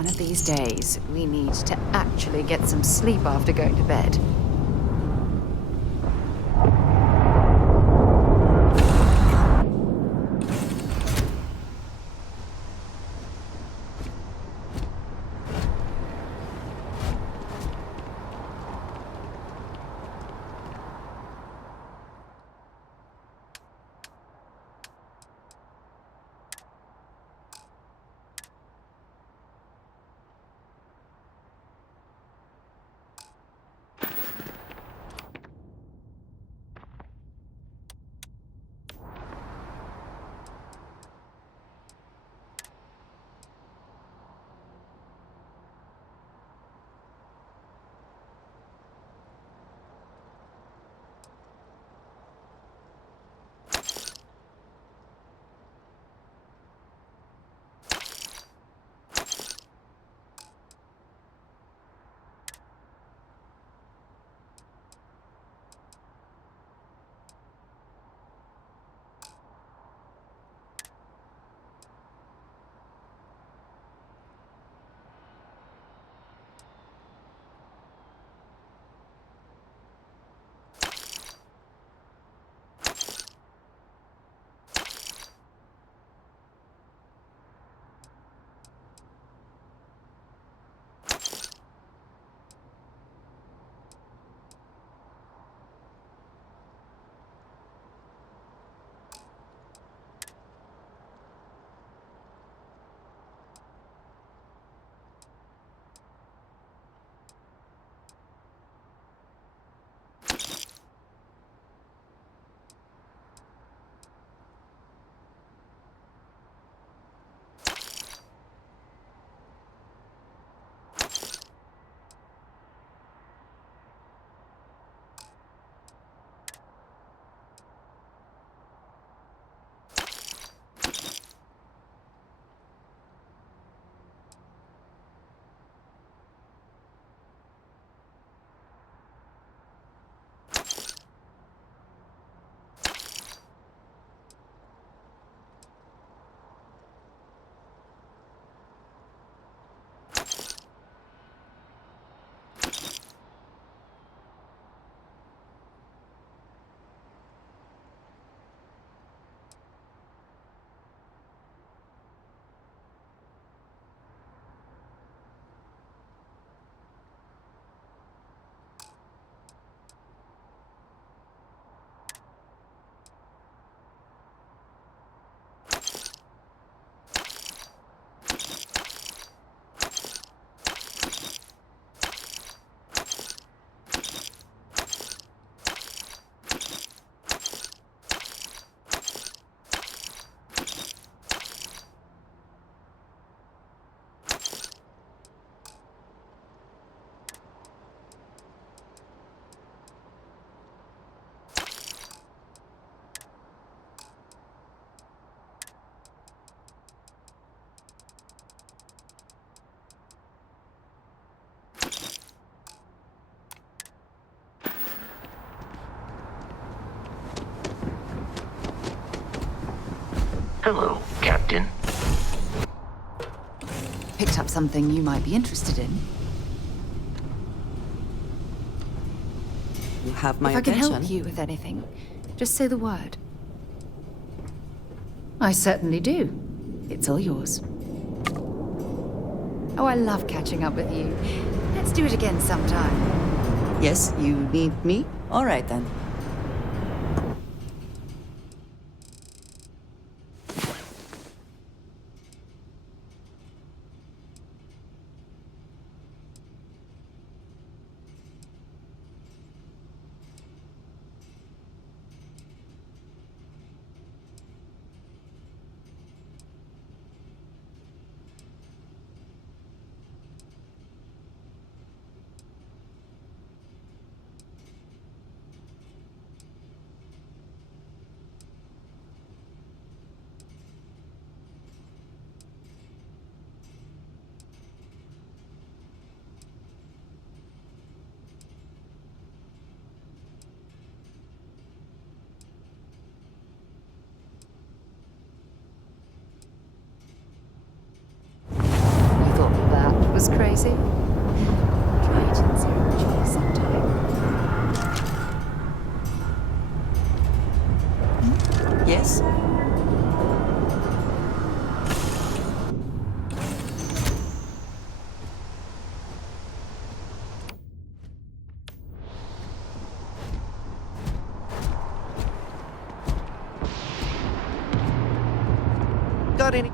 One of these days, we need to actually get some sleep after going to bed. Hello, Captain. Picked up something you might be interested in. You have my If I can attention. help you with anything, just say the word. I certainly do. It's all yours. Oh, I love catching up with you. Let's do it again sometime. Yes, you need me? All right then. crazy. Try it in zero G sometime. Yes? Got any?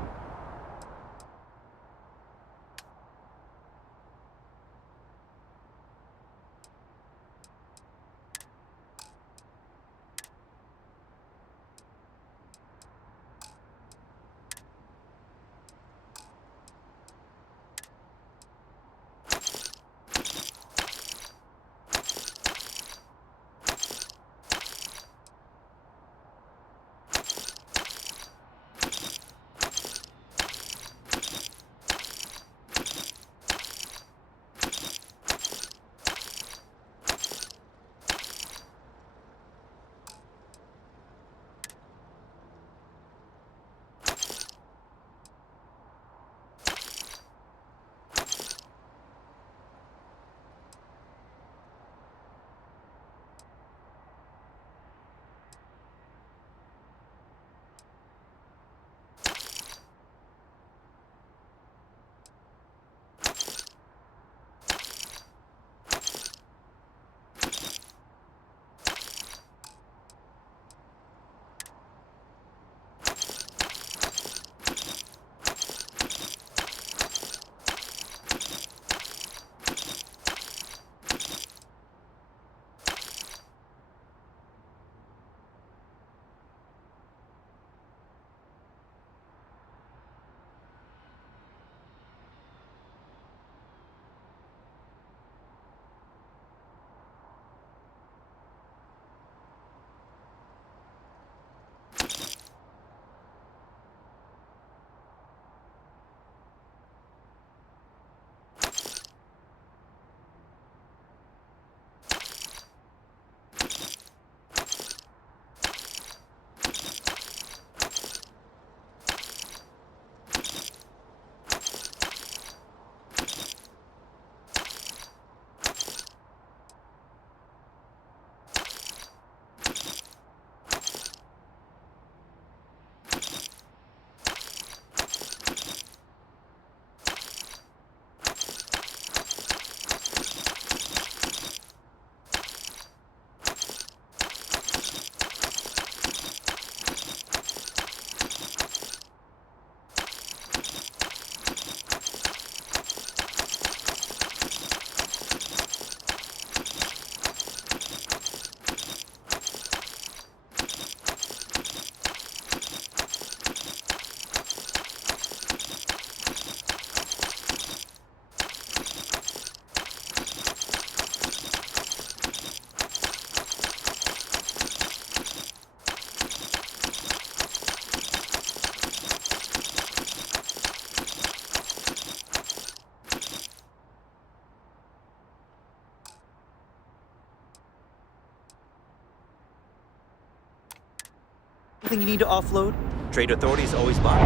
Anything you need to offload? Trade authorities always buy.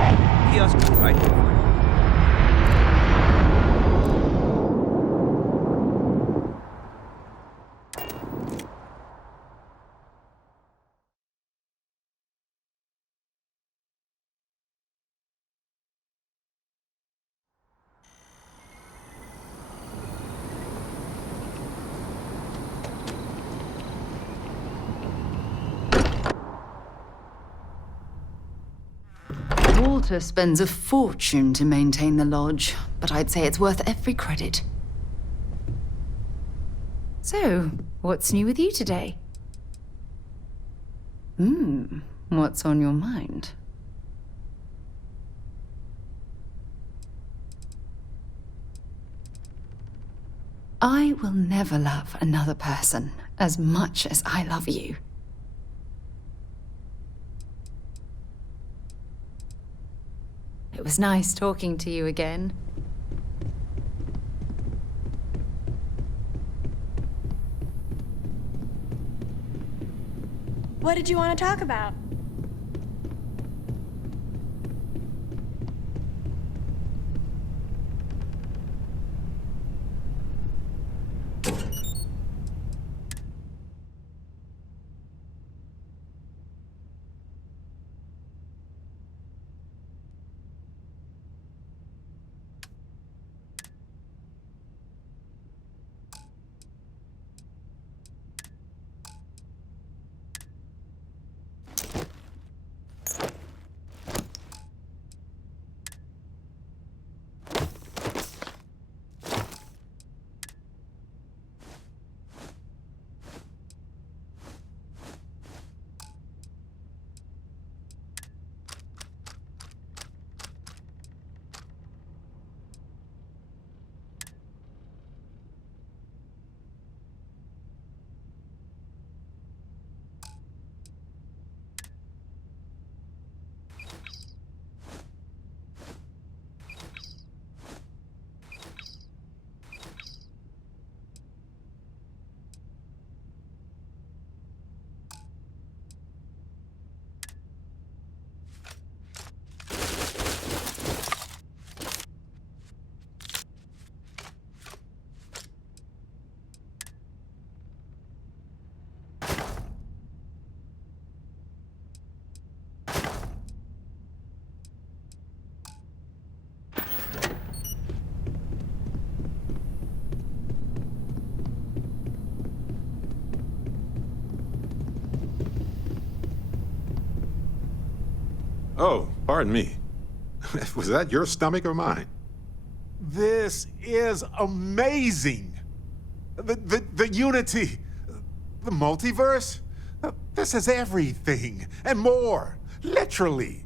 Kiosk right over. Walter spends a fortune to maintain the lodge, but I'd say it's worth every credit. So, what's new with you today? What's on your mind? I will never love another person as much as I love you. It was nice talking to you again. What did you want to talk about? Oh, pardon me. Was that your stomach or mine? This is amazing. The unity, the multiverse. This is everything and more, literally.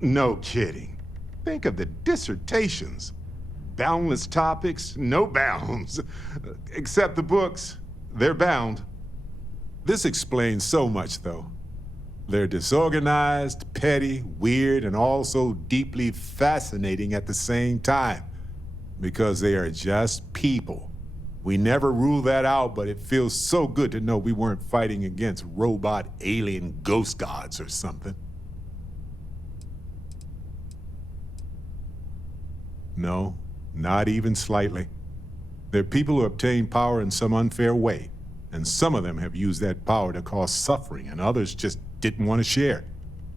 No kidding. Think of the dissertations. Boundless topics, no bounds. Except the books, they're bound. This explains so much, though. They're disorganized, petty, weird, and also deeply fascinating at the same time. Because they are just people. We never rule that out, but it feels so good to know we weren't fighting against robot alien ghost gods or something. No, not even slightly. They're people who obtain power in some unfair way, and some of them have used that power to cause suffering, and others just didn't want to share.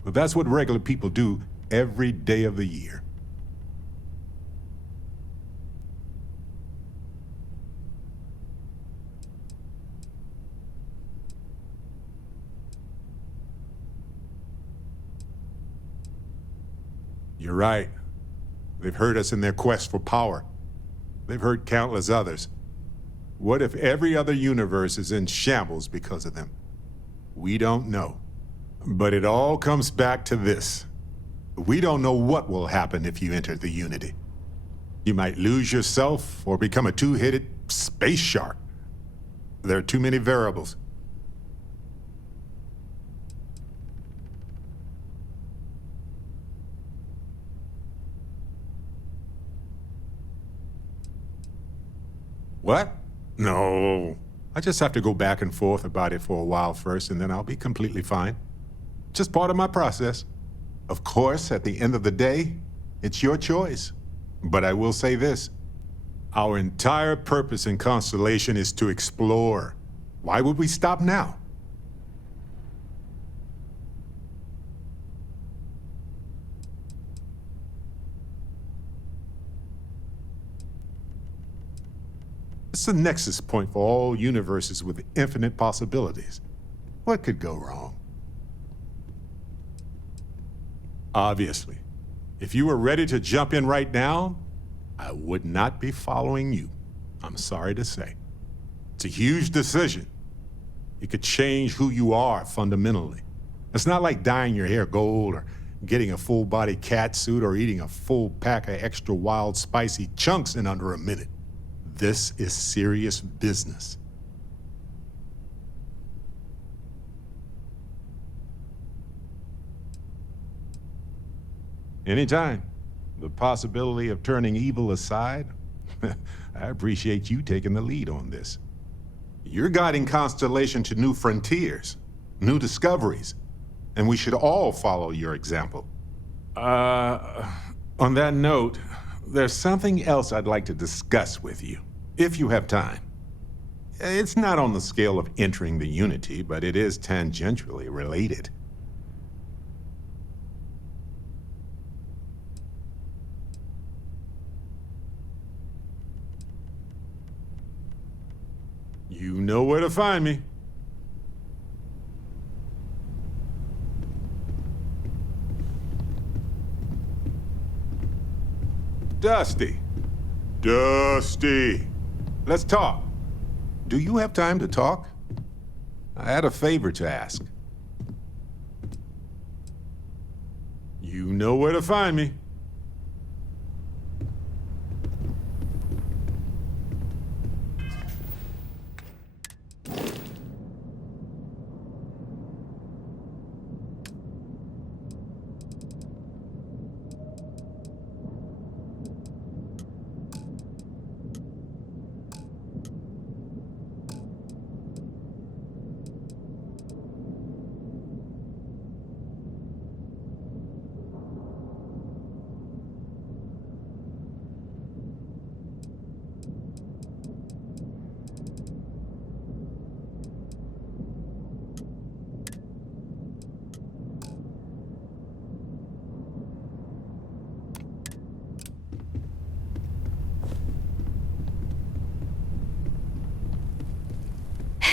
But that's what regular people do every day of the year. You're right. They've hurt us in their quest for power. They've hurt countless others. What if every other universe is in shambles because of them? We don't know. But it all comes back to this. We don't know what will happen if you enter the Unity. You might lose yourself or become a two-headed space shark. There are too many variables. What? No. I just have to go back and forth about it for a while first, and then I'll be completely fine. Just part of my process. Of course, at the end of the day, it's your choice. But I will say this. Our entire purpose in Constellation is to explore. Why would we stop now? It's the nexus point for all universes with infinite possibilities. What could go wrong? Obviously. If you were ready to jump in right now, I would not be following you. I'm sorry to say. It's a huge decision. It could change who you are fundamentally. It's not like dyeing your hair gold or getting a full-body cat suit or eating a full pack of extra wild spicy chunks in under a minute. This is serious business. Anytime. The possibility of turning evil aside, I appreciate you taking the lead on this. You're guiding Constellation to new frontiers, new discoveries, and we should all follow your example. On that note, there's something else I'd like to discuss with you, if you have time. It's not on the scale of entering the Unity, but it is tangentially related. You know where to find me. Dusty. Dusty. Let's talk. Do you have time to talk? I had a favor to ask. You know where to find me.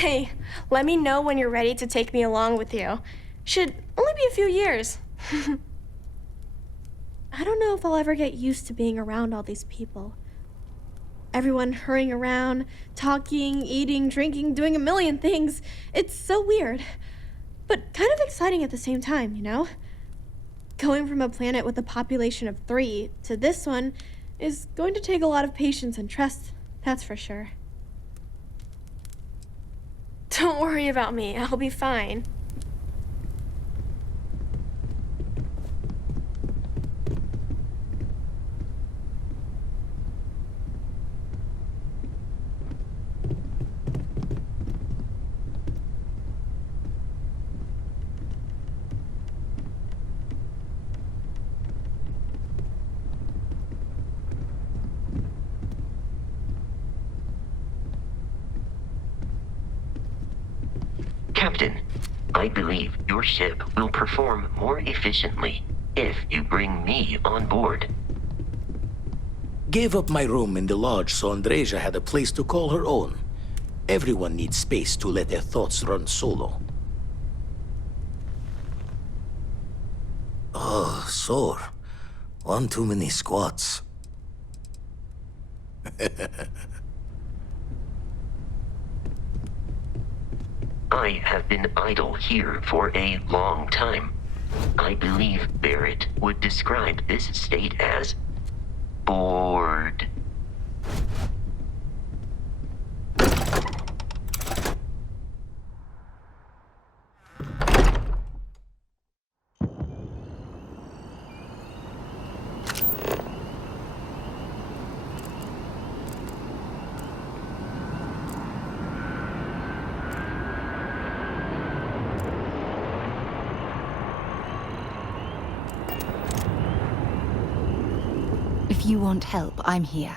Hey, let me know when you're ready to take me along with you. Should only be a few years. I don't know if I'll ever get used to being around all these people. Everyone hurrying around, talking, eating, drinking, doing a million things. It's so weird. But kind of exciting at the same time, you know? Going from a planet with a population of 3 to this one is going to take a lot of patience and trust, that's for sure. Don't worry about me, I'll be fine. Captain, I believe your ship will perform more efficiently if you bring me on board. Gave up my room in the lodge so Andreja had a place to call her own. Everyone needs space to let their thoughts run solo. Oh, sore. One too many squats. I have been idle here for a long time. I believe Barrett would describe this state as bored. If you want help, I'm here.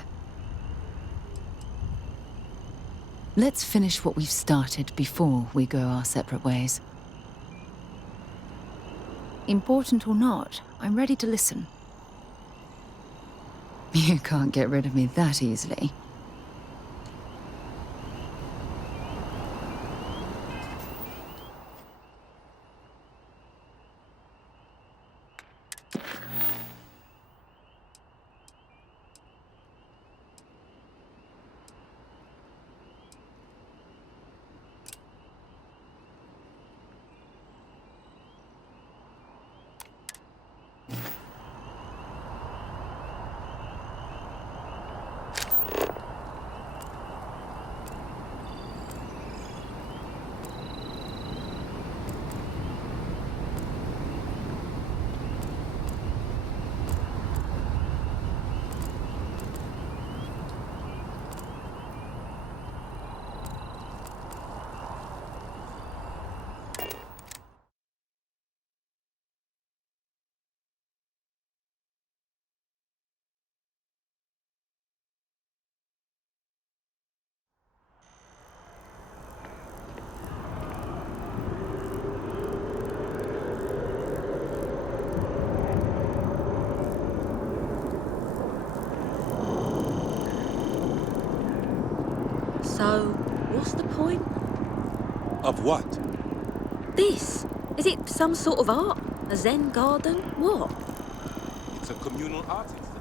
Let's finish what we've started before we go our separate ways. Important or not, I'm ready to listen. You can't get rid of me that easily. So, what's the point? Of what? This? Is it some sort of art? A Zen garden? What? It's a communal art installation.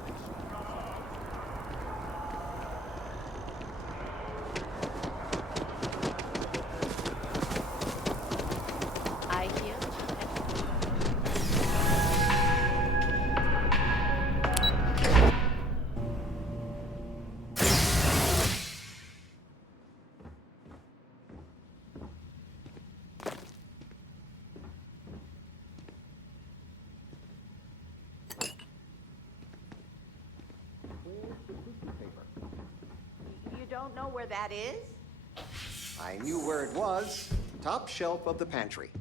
I hear. You don't know where that is? I knew where it was. Top shelf of the pantry.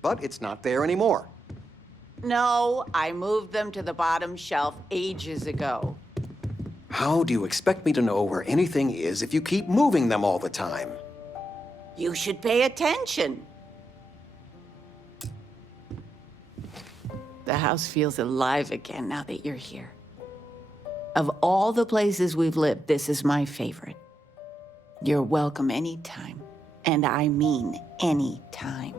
But it's not there anymore. No, I moved them to the bottom shelf ages ago. How do you expect me to know where anything is if you keep moving them all the time? You should pay attention. The house feels alive again now that you're here. Of all the places we've lived, this is my favorite. You're welcome anytime. And I mean any time.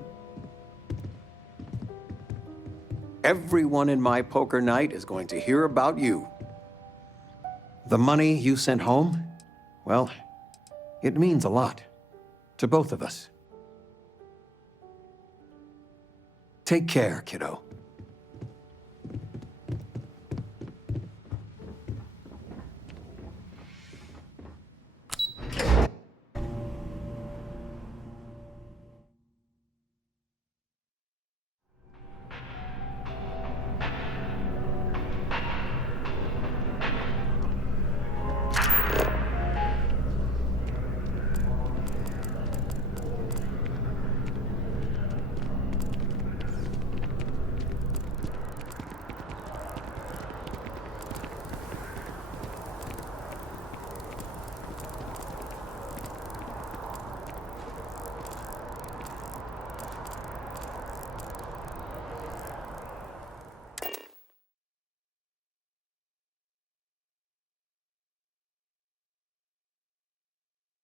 Everyone in my poker night is going to hear about you. The money you sent home, well, it means a lot to both of us. Take care, kiddo.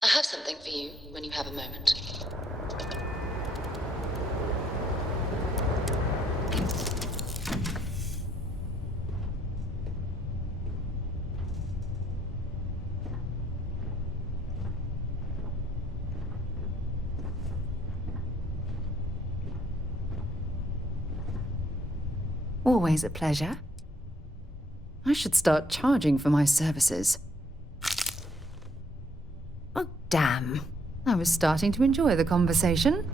I have something for you when you have a moment. Always a pleasure. I should start charging for my services. Oh, damn. I was starting to enjoy the conversation.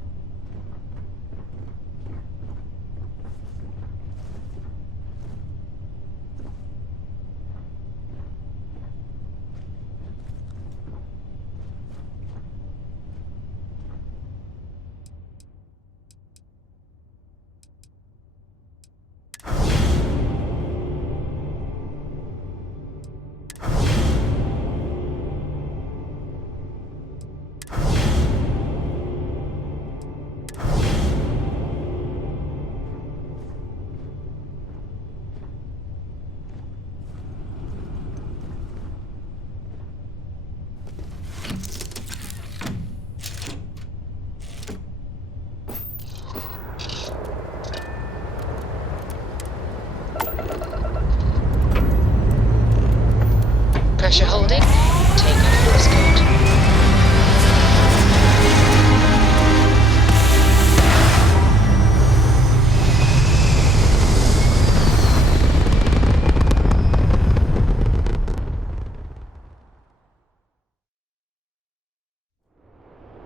Pressure holding. Take off course code.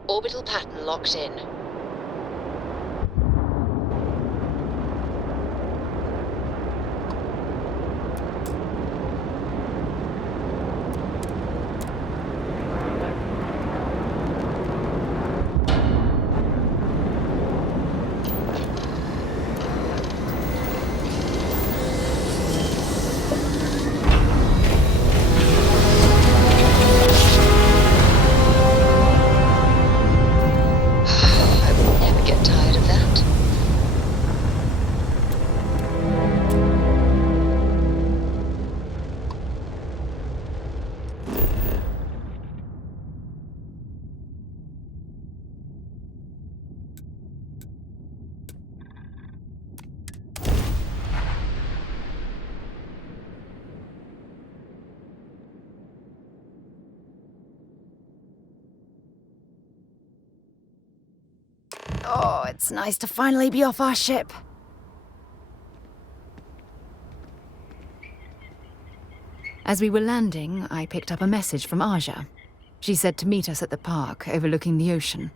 Orbital pattern locked in. Oh, it's nice to finally be off our ship. As we were landing, I picked up a message from Aja. She said to meet us at the park overlooking the ocean.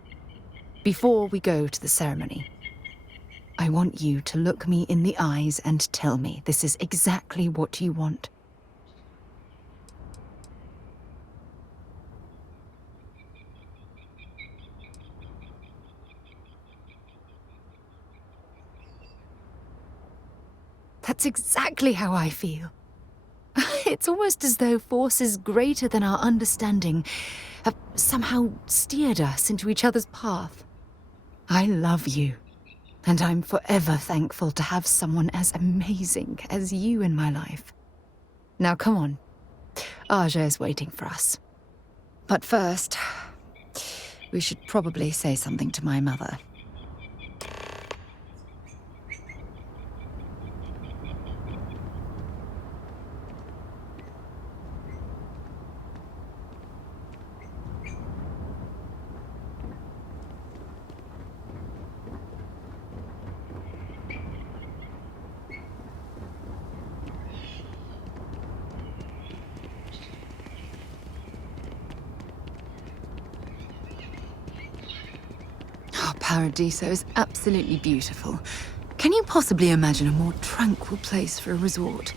Before we go to the ceremony, I want you to look me in the eyes and tell me this is exactly what you want. That's exactly how I feel. It's almost as though forces greater than our understanding have somehow steered us into each other's path. I love you, and I'm forever thankful to have someone as amazing as you in my life. Now come on. Aja is waiting for us. But first, We should probably say something to my mother. Oh, Paradiso is absolutely beautiful. Can you possibly imagine a more tranquil place for a resort?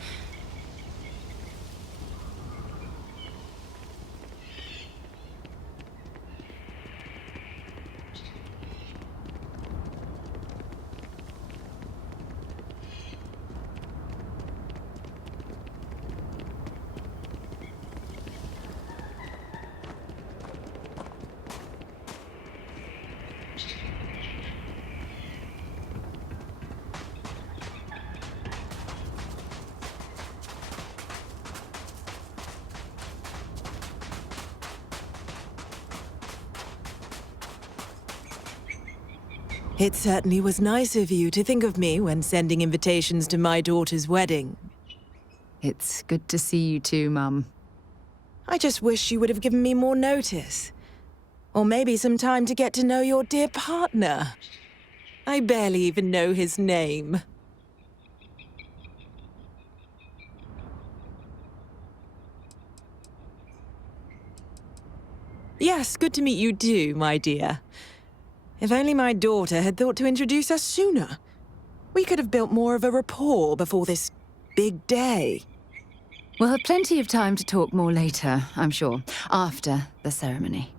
It certainly was nice of you to think of me when sending invitations to my daughter's wedding. It's good to see you too, Mum. I just wish you would have given me more notice. Or maybe some time to get to know your dear partner. I barely even know his name. Yes, good to meet you too, my dear. If only my daughter had thought to introduce us sooner. We could have built more of a rapport before this big day. We'll have plenty of time to talk more later, I'm sure, after the ceremony.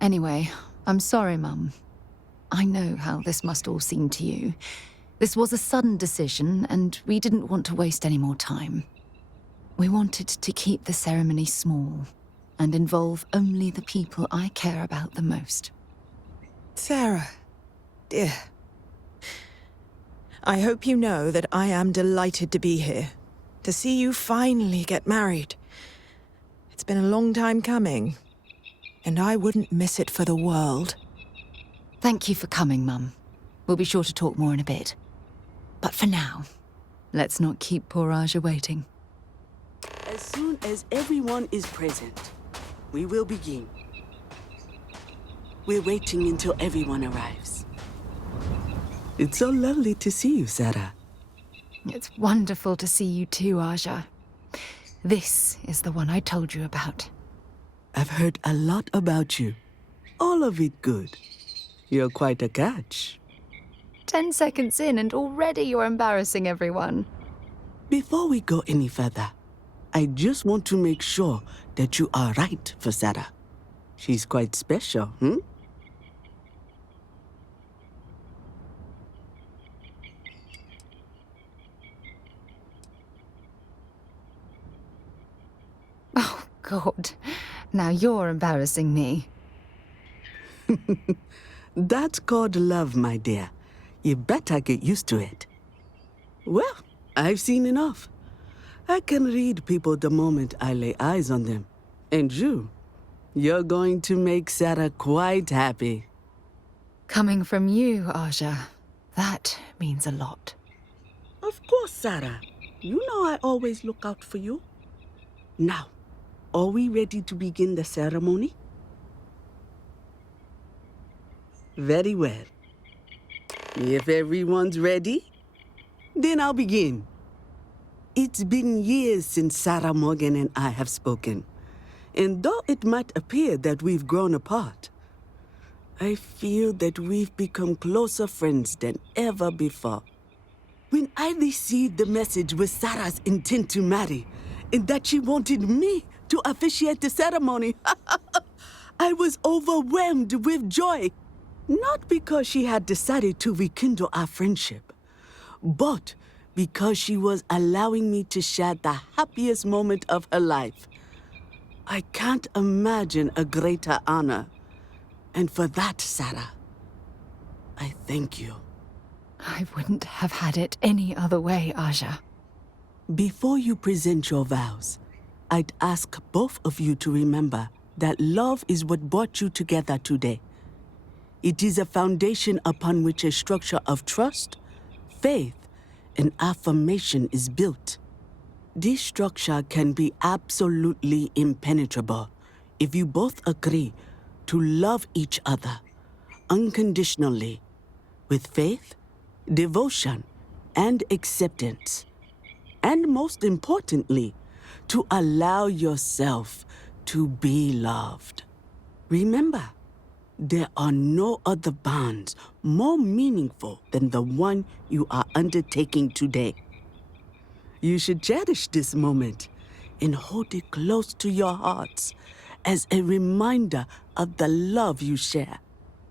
Anyway, I'm sorry, Mum. I know how this must all seem to you. This was a sudden decision, and we didn't want to waste any more time. We wanted to keep the ceremony small and involve only the people I care about the most. Sarah, dear. I hope you know that I am delighted to be here, to see you finally get married. It's been a long time coming, and I wouldn't miss it for the world. Thank you for coming, Mum. We'll be sure to talk more in a bit. But for now, let's not keep poor Aja waiting. As soon as everyone is present, we will begin. We're waiting until everyone arrives. It's so lovely to see you, Sarah. It's wonderful to see you too, Aja. This is the one I told you about. I've heard a lot about you. All of it good. You're quite a catch. 10 seconds in and already you're embarrassing everyone. Before we go any further, I just want to make sure that you are right for Sarah. She's quite special, hmm? Oh, God. Now you're embarrassing me. That's called love, my dear. You better get used to it. Well, I've seen enough. I can read people the moment I lay eyes on them. And you're going to make Sarah quite happy. Coming from you, Aja, that means a lot. Of course, Sarah. You know I always look out for you. Now, are we ready to begin the ceremony? Very well. If everyone's ready, then I'll begin. It's been years since Sarah Morgan and I have spoken. And though it might appear that we've grown apart, I feel that we've become closer friends than ever before. When I received the message with Sarah's intent to marry, and that she wanted me to officiate the ceremony, I was overwhelmed with joy. Not because she had decided to rekindle our friendship, but because she was allowing me to share the happiest moment of her life. I can't imagine a greater honor. And for that, Sarah, I thank you. I wouldn't have had it any other way, Aja. Before you present your vows, I'd ask both of you to remember that love is what brought you together today. It is a foundation upon which a structure of trust, faith, and affirmation is built. This structure can be absolutely impenetrable if you both agree to love each other unconditionally, with faith, devotion, and acceptance. And most importantly, to allow yourself to be loved. Remember, there are no other bonds more meaningful than the one you are undertaking today. You should cherish this moment and hold it close to your hearts as a reminder of the love you share.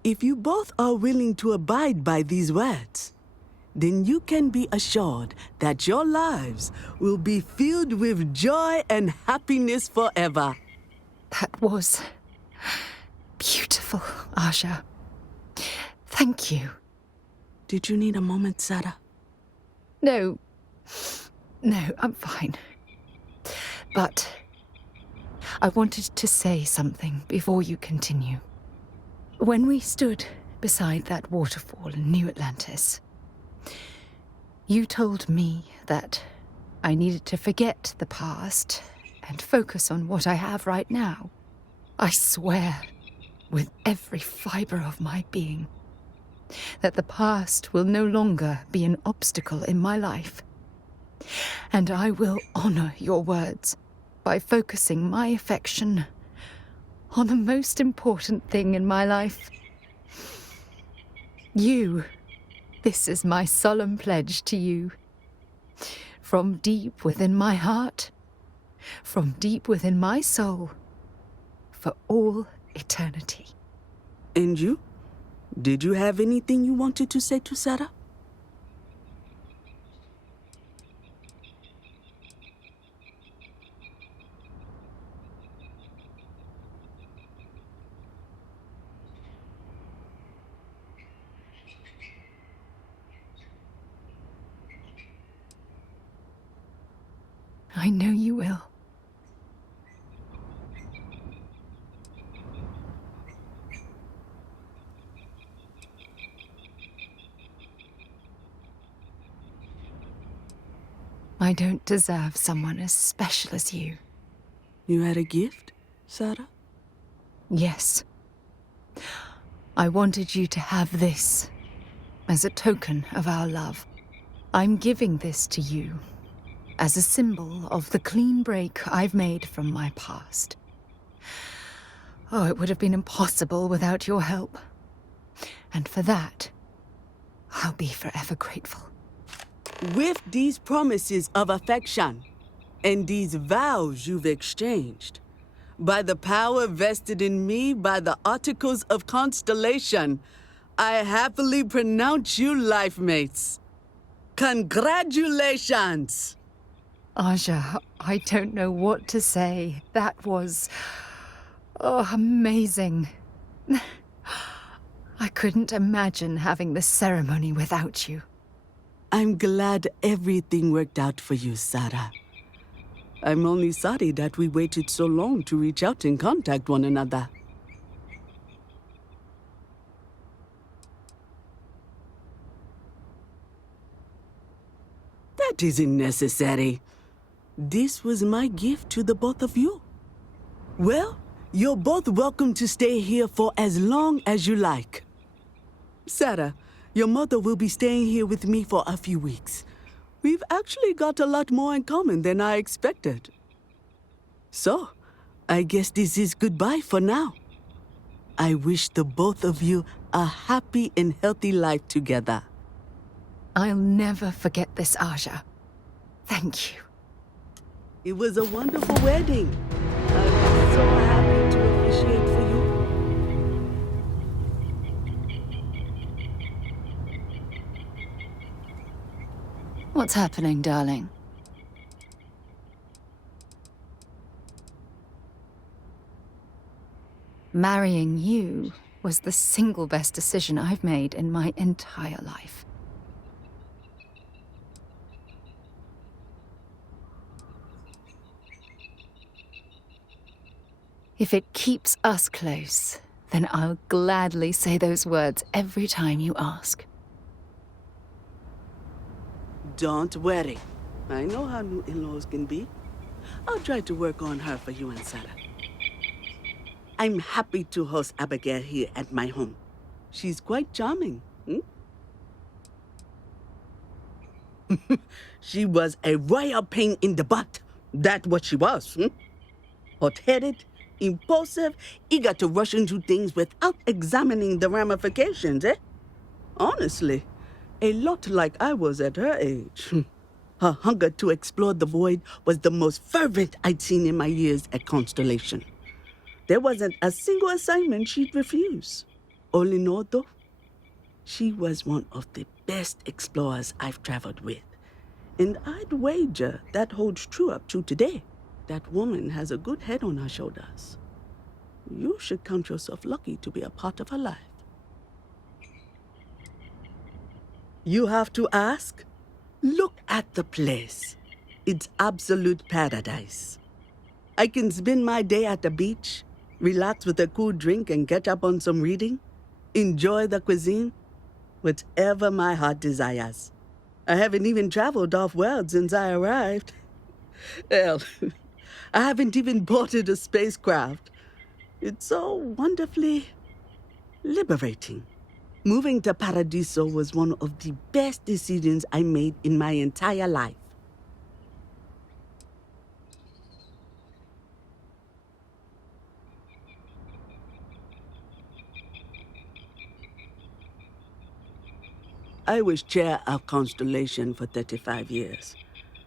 If you both are willing to abide by these words, then you can be assured that your lives will be filled with joy and happiness forever. That was beautiful, Aja. Thank you. Did you need a moment, Sarah? No, I'm fine. But I wanted to say something before you continue. When we stood beside that waterfall in New Atlantis, you told me that I needed to forget the past and focus on what I have right now. I swear, with every fiber of my being, that the past will no longer be an obstacle in my life. And I will honor your words by focusing my affection on the most important thing in my life. You. This is my solemn pledge to you. From deep within my heart, from deep within my soul, for all eternity. And you? Did you have anything you wanted to say to Sarah? I know you will. I don't deserve someone as special as you. You had a gift, Sarah? Yes. I wanted you to have this as a token of our love. I'm giving this to you as a symbol of the clean break I've made from my past. Oh, it would have been impossible without your help. And for that, I'll be forever grateful. With these promises of affection and these vows you've exchanged, by the power vested in me by the Articles of Constellation, I happily pronounce you life mates. Congratulations! Aja, I don't know what to say. That was... amazing. I couldn't imagine having the ceremony without you. I'm glad everything worked out for you, Sarah. I'm only sorry that we waited so long to reach out and contact one another. That isn't necessary. This was my gift to the both of you. Well, you're both welcome to stay here for as long as you like. Sarah, your mother will be staying here with me for a few weeks. We've actually got a lot more in common than I expected. So, I guess this is goodbye for now. I wish the both of you a happy and healthy life together. I'll never forget this, Aja. Thank you. It was a wonderful wedding. I'm so happy to officiate for you. What's happening, darling? Marrying you was the single best decision I've made in my entire life. If it keeps us close, then I'll gladly say those words every time you ask. Don't worry. I know how new in-laws can be. I'll try to work on her for you and Sarah. I'm happy to host Abigail here at my home. She's quite charming. She was a royal pain in the butt. That's what she was. Hot-headed, impulsive, eager to rush into things without examining the ramifications, eh? Honestly, a lot like I was at her age. Her hunger to explore the void was the most fervent I'd seen in my years at Constellation. There wasn't a single assignment she'd refuse. All in all, though, she was one of the best explorers I've traveled with. And I'd wager that holds true up to today. That woman has a good head on her shoulders. You should count yourself lucky to be a part of her life. You have to ask? Look at the place. It's absolute paradise. I can spend my day at the beach, relax with a cool drink and catch up on some reading, enjoy the cuisine, whatever my heart desires. I haven't even traveled off-world since I arrived. Hell, I haven't even boarded a spacecraft. It's so wonderfully liberating. Moving to Paradiso was one of the best decisions I made in my entire life. I was chair of Constellation for 35 years.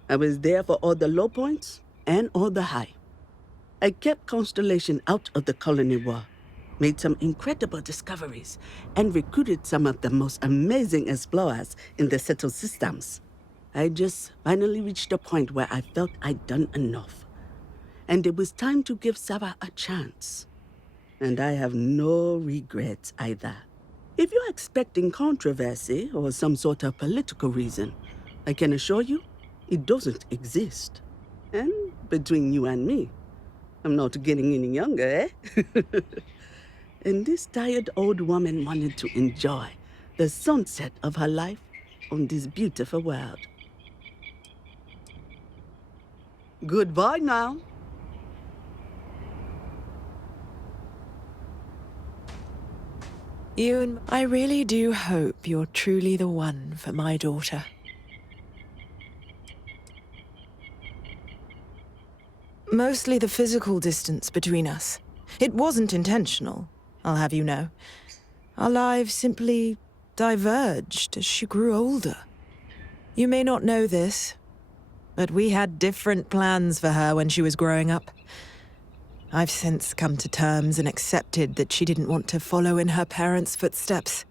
I was there for all the low points and all the high. I kept Constellation out of the colony war, made some incredible discoveries, and recruited some of the most amazing explorers in the settled systems. I just finally reached a point where I felt I'd done enough. And it was time to give Sarah a chance. And I have no regrets either. If you're expecting controversy or some sort of political reason, I can assure you, it doesn't exist. And between you and me, I'm not getting any younger, eh? And this tired old woman wanted to enjoy the sunset of her life on this beautiful world. Goodbye now. Ewan, I really do hope you're truly the one for my daughter. Mostly the physical distance between us. It wasn't intentional, I'll have you know. Our lives simply diverged as she grew older. You may not know this, but we had different plans for her when she was growing up. I've since come to terms and accepted that she didn't want to follow in her parents' footsteps.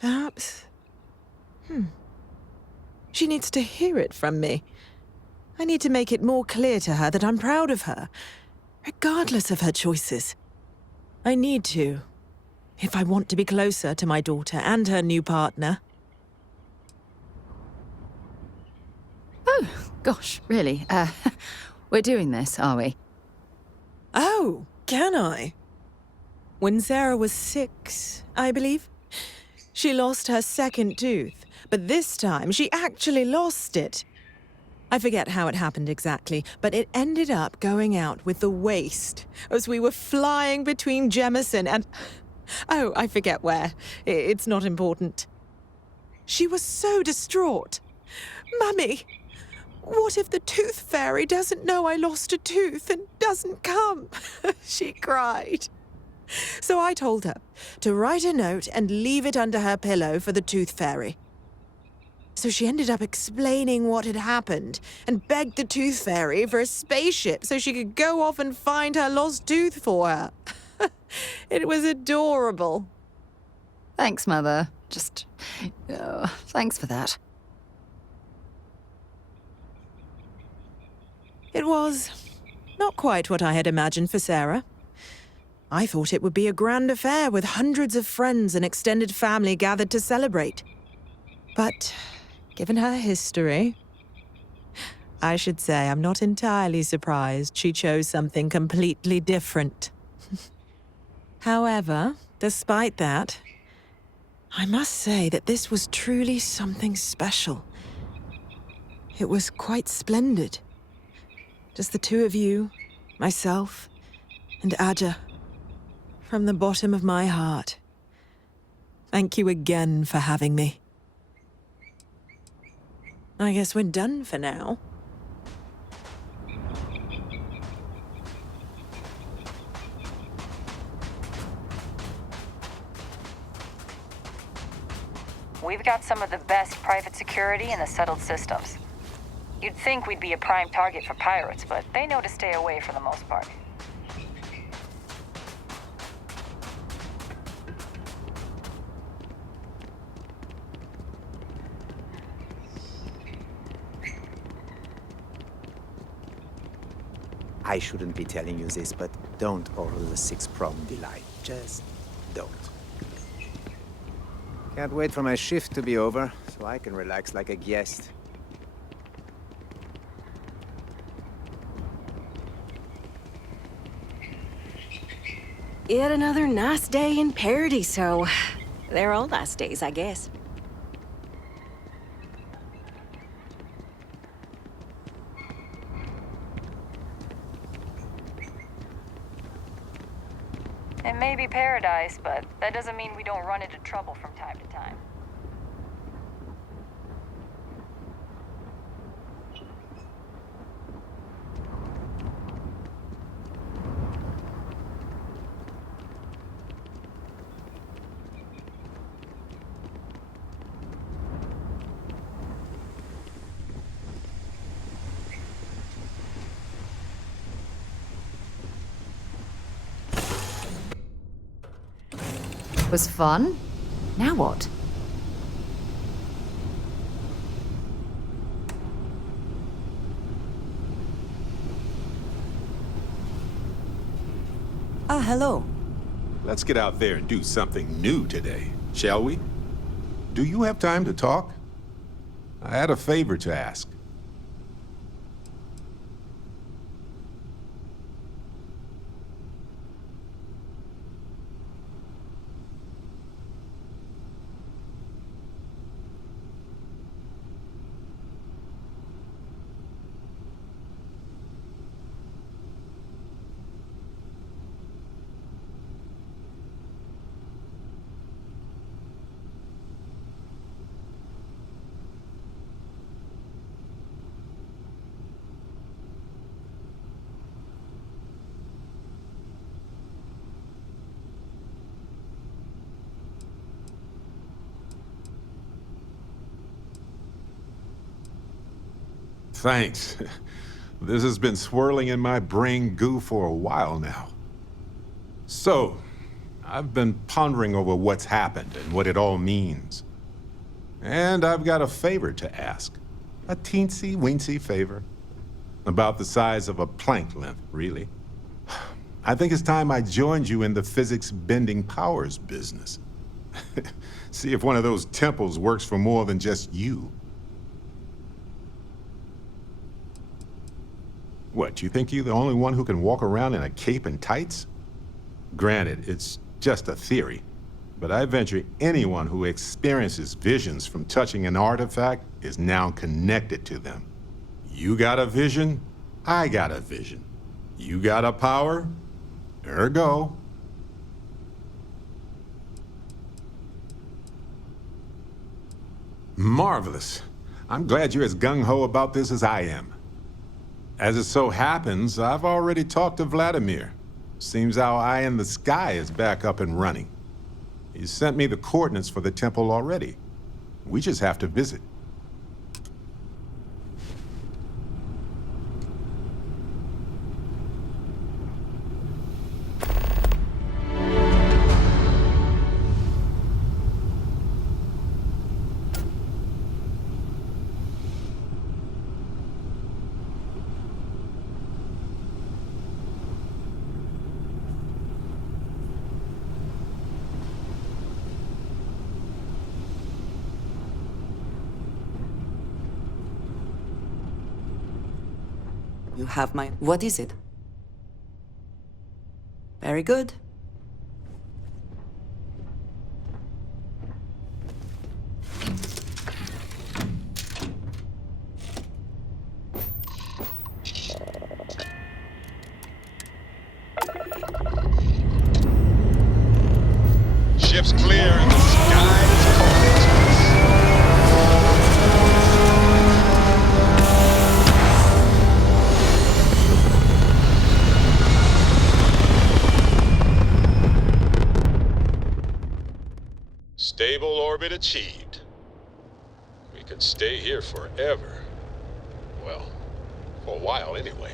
Perhaps... She needs to hear it from me. I need to make it more clear to her that I'm proud of her, regardless of her choices. I need to, if I want to be closer to my daughter and her new partner. Oh, gosh, really? We're doing this, are we? Oh, can I? When Sarah was 6, I believe, she lost her second tooth, but this time she actually lost it. I forget how it happened exactly, but it ended up going out with the waste as we were flying between Jemison and... Oh, I forget where. It's not important. She was so distraught. Mummy, what if the tooth fairy doesn't know I lost a tooth and doesn't come? She cried. So I told her to write a note and leave it under her pillow for the tooth fairy. So she ended up explaining what had happened and begged the tooth fairy for a spaceship so she could go off and find her lost tooth for her. It was adorable. Thanks, Mother. Thanks for that. It was not quite what I had imagined for Sarah. I thought it would be a grand affair with hundreds of friends and extended family gathered to celebrate. But given her history, I should say I'm not entirely surprised she chose something completely different. However, despite that, I must say that this was truly something special. It was quite splendid. Just the two of you, myself, and Aja. From the bottom of my heart. Thank you again for having me. I guess we're done for now. We've got some of the best private security in the settled systems. You'd think we'd be a prime target for pirates, but they know to stay away for the most part. I shouldn't be telling you this, but don't order the 6-prong delight. Just don't. Can't wait for my shift to be over, so I can relax like a guest. Yet another nice day in Paradise, so they're all nice days, I guess. It may be paradise, but that doesn't mean we don't run into trouble from time to time. Was fun? Now what? Hello. Let's get out there and do something new today, shall we? Do you have time to talk? I had a favor to ask. Thanks. This has been swirling in my brain goo for a while now. So, I've been pondering over what's happened and what it all means. And I've got a favor to ask. A teensy-weensy favor. About the size of a plank length, really. I think it's time I joined you in the physics-bending powers business. See if one of those temples works for more than just you. What, you think you're the only one who can walk around in a cape and tights? Granted, it's just a theory, but I venture anyone who experiences visions from touching an artifact is now connected to them. You got a vision, I got a vision. You got a power, ergo. Marvelous. I'm glad you're as gung-ho about this as I am. As it so happens, I've already talked to Vladimir. Seems our eye in the sky is back up and running. He sent me the coordinates for the temple already. We just have to visit. You have my... What is it? Very good. Ship's clear and the sky is calling to us. Stable orbit achieved. We could stay here forever. Well, for a while anyway.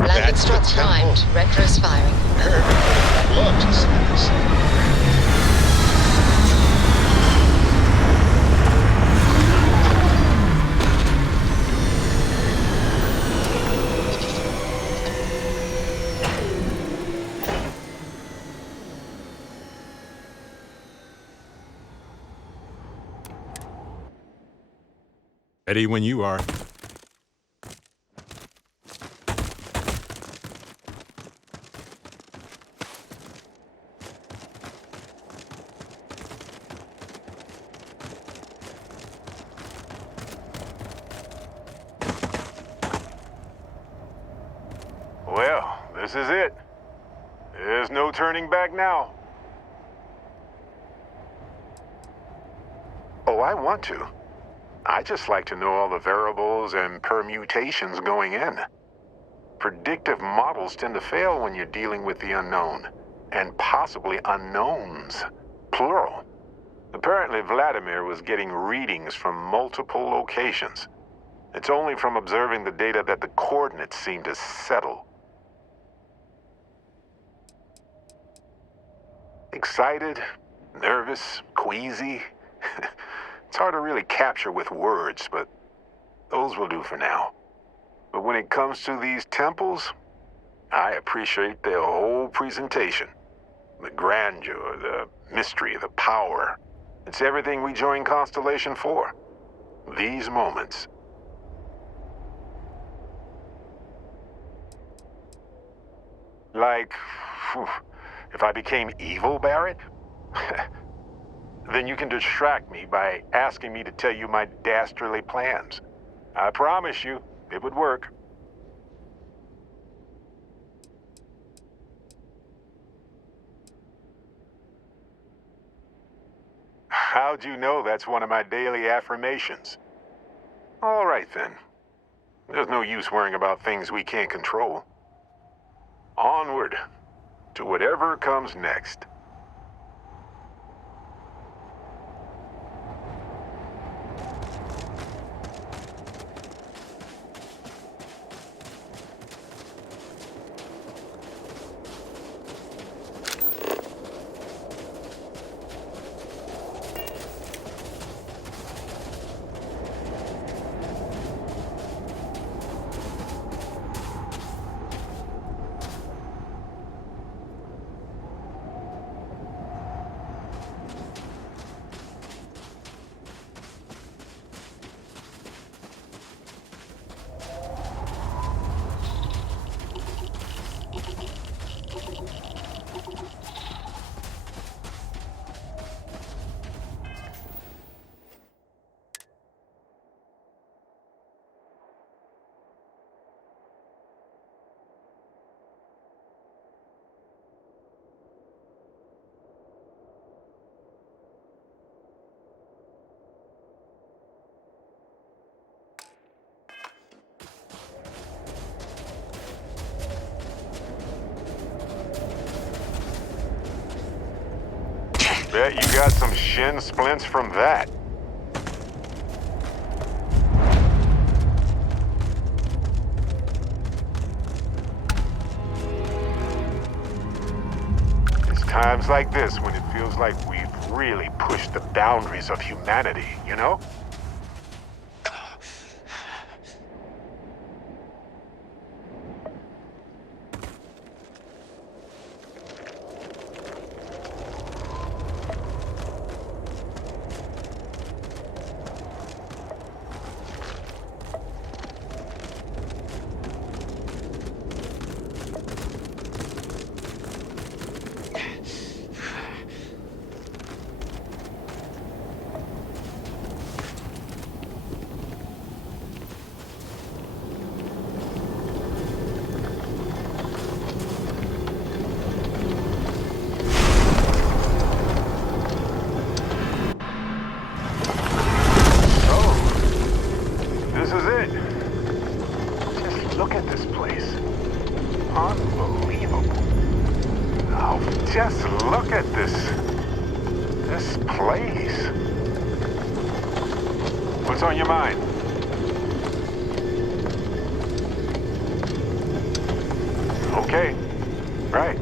Landing struts primed. Retros firing. Love to see this. Ready when you are. Well, this is it. There's no turning back now. Oh, I want to. I just like to know all the variables and permutations going in. Predictive models tend to fail when you're dealing with the unknown, and possibly unknowns, plural. Apparently, Vladimir was getting readings from multiple locations. It's only from observing the data that the coordinates seem to settle. Excited, nervous, queasy. It's hard to really capture with words, but those will do for now. But when it comes to these temples, I appreciate their whole presentation. The grandeur, the mystery, the power. It's everything we joined Constellation for. These moments. Like, phew, if I became evil, Barrett? Then you can distract me by asking me to tell you my dastardly plans. I promise you, it would work. How'd you know that's one of my daily affirmations? All right, then. There's no use worrying about things we can't control. Onward to whatever comes next. Bet you got some shin splints from that. It's times like this when it feels like we've really pushed the boundaries of humanity, you know? Just look at this place. What's on your mind? Okay, right.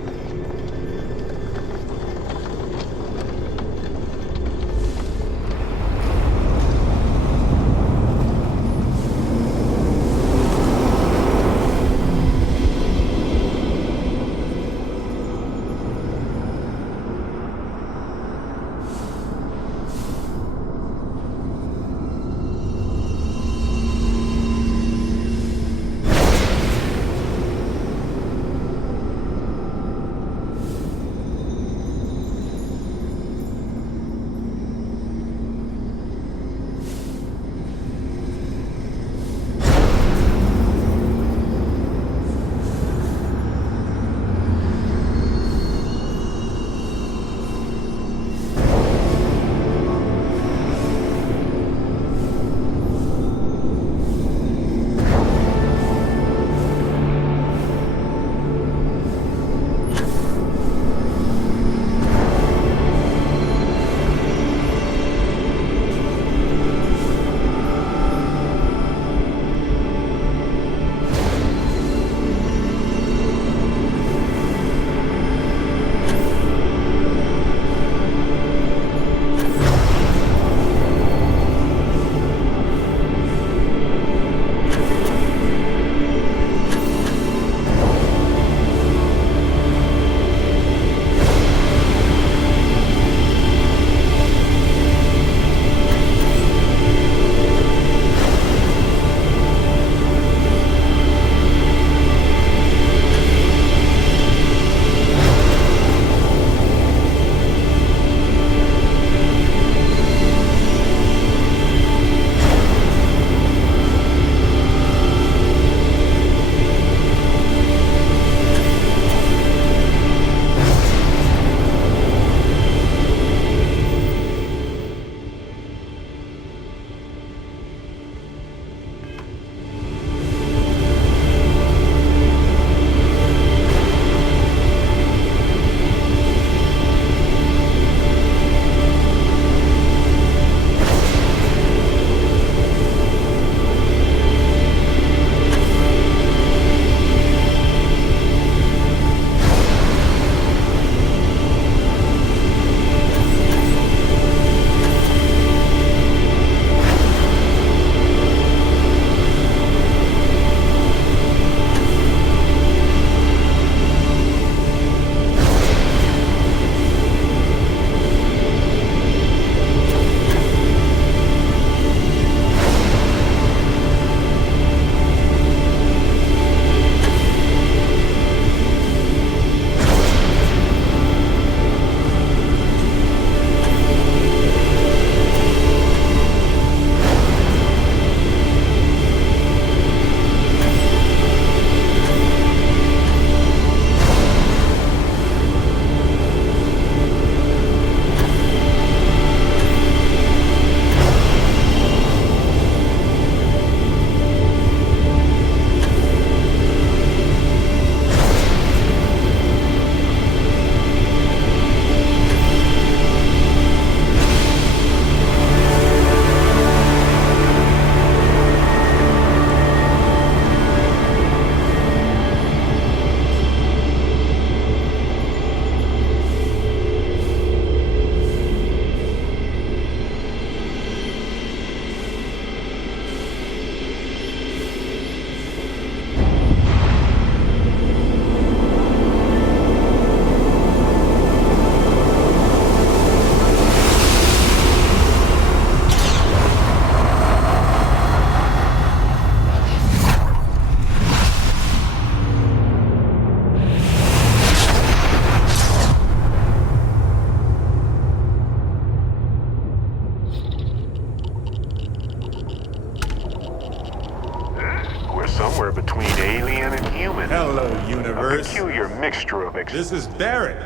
This is Barrett,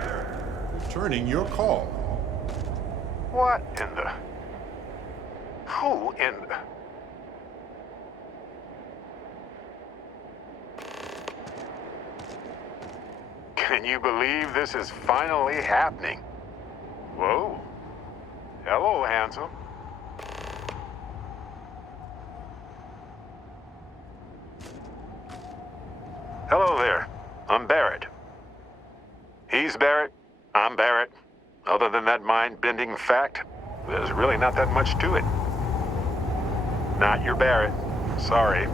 returning your call. What in the... Who in the... Can you believe this is finally happening? Whoa. Hello, handsome. Hello there. I'm Barrett. He's Barrett. I'm Barrett. Other than that mind-bending fact, there's really not that much to it. Not your Barrett. Sorry.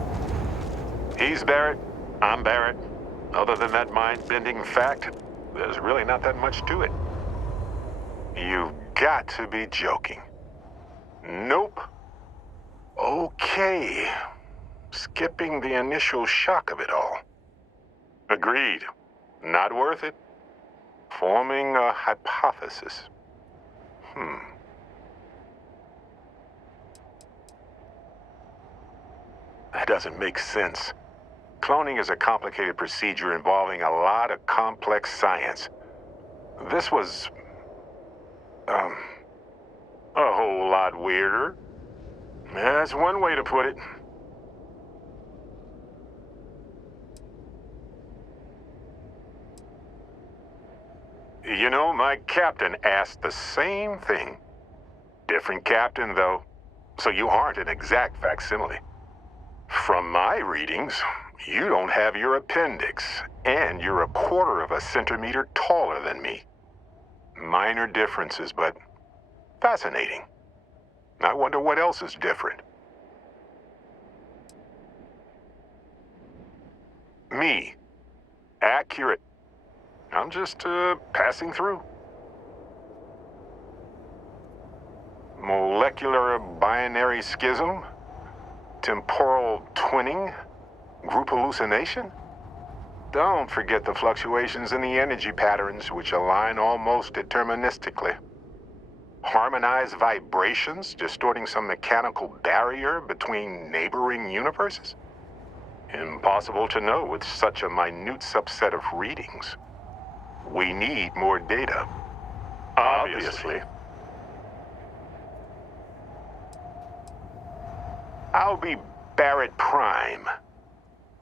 He's Barrett. I'm Barrett. Other than that mind-bending fact, there's really not that much to it. You've got to be joking. Nope. Okay. Skipping the initial shock of it all. Agreed. Not worth it. Forming a hypothesis. That doesn't make sense. Cloning is a complicated procedure involving a lot of complex science. This was... a whole lot weirder. That's one way to put it. You know, my captain asked the same thing. Different captain, though, so you aren't an exact facsimile. From my readings, you don't have your appendix, and you're 1/4 of a centimeter taller than me. Minor differences, but fascinating. I wonder what else is different. Me. Accurate. I'm just, passing through. Molecular binary schism? Temporal twinning? Group hallucination? Don't forget the fluctuations in the energy patterns, which align almost deterministically. Harmonized vibrations, distorting some mechanical barrier between neighboring universes? Impossible to know with such a minute subset of readings. We need more data. Obviously. I'll be Barrett Prime.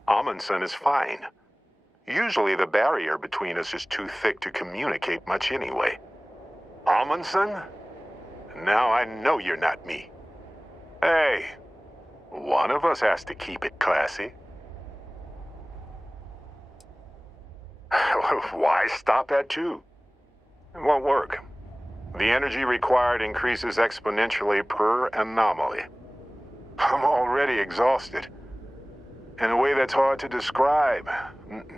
Amundsen is fine. Usually the barrier between us is too thick to communicate much anyway. Amundsen? Now I know you're not me. Hey, one of us has to keep it classy. Why stop at 2? It won't work. The energy required increases exponentially per anomaly. I'm already exhausted. In a way that's hard to describe.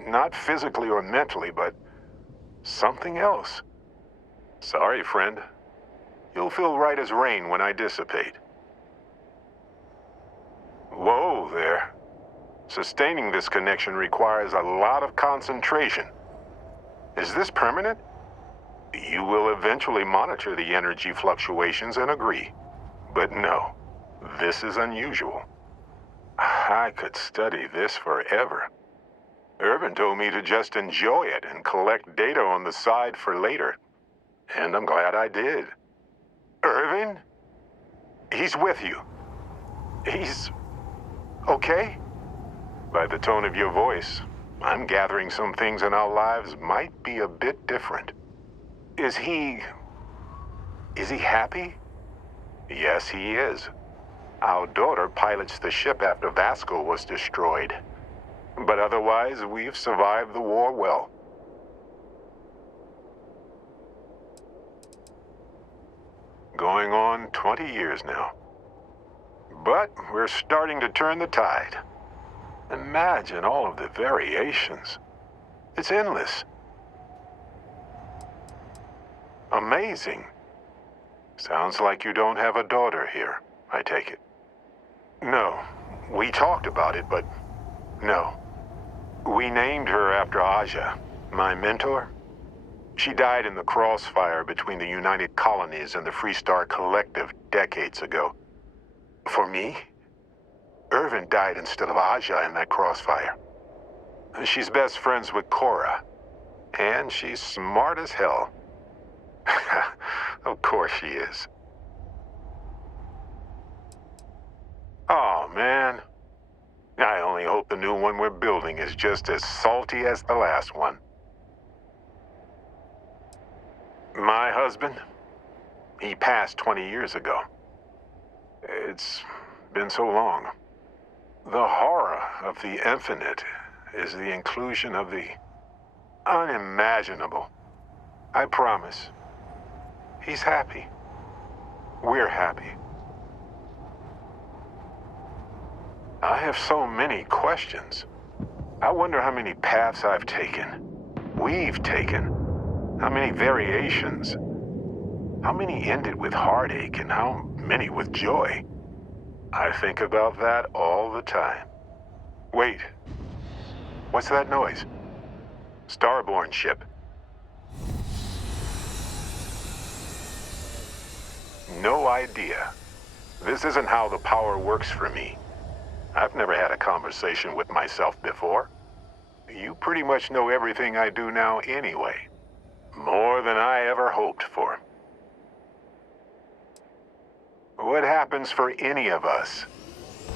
Not physically or mentally, but something else. Sorry, friend. You'll feel right as rain when I dissipate. Whoa there. Sustaining this connection requires a lot of concentration. Is this permanent? You will eventually monitor the energy fluctuations and agree. But no, this is unusual. I could study this forever. Irvin told me to just enjoy it and collect data on the side for later. And I'm glad I did. Irvin? He's with you. He's... okay? By the tone of your voice, I'm gathering some things in our lives might be a bit different. Is he happy? Yes, he is. Our daughter pilots the ship after Vasco was destroyed. But otherwise, we've survived the war well. Going on 20 years now. But we're starting to turn the tide. Imagine all of the variations. It's endless. Amazing. Sounds like you don't have a daughter here, I take it. No, we talked about it, but no. We named her after Aja, my mentor. She died in the crossfire between the United Colonies and the Freestar Collective decades ago. For me, Irvin died instead of Aja in that crossfire. She's best friends with Cora. And she's smart as hell. Of course she is. Oh, man. I only hope the new one we're building is just as salty as the last one. My husband, he passed 20 years ago. It's been so long. The horror of the infinite is the inclusion of the unimaginable. I promise. He's happy. We're happy. I have so many questions. I wonder how many paths I've taken. We've taken. How many variations. How many ended with heartache and how many with joy. I think about that all the time. Wait. What's that noise? Starborn ship. No idea. This isn't how the power works for me. I've never had a conversation with myself before. You pretty much know everything I do now anyway. More than I ever hoped for. What happens for any of us?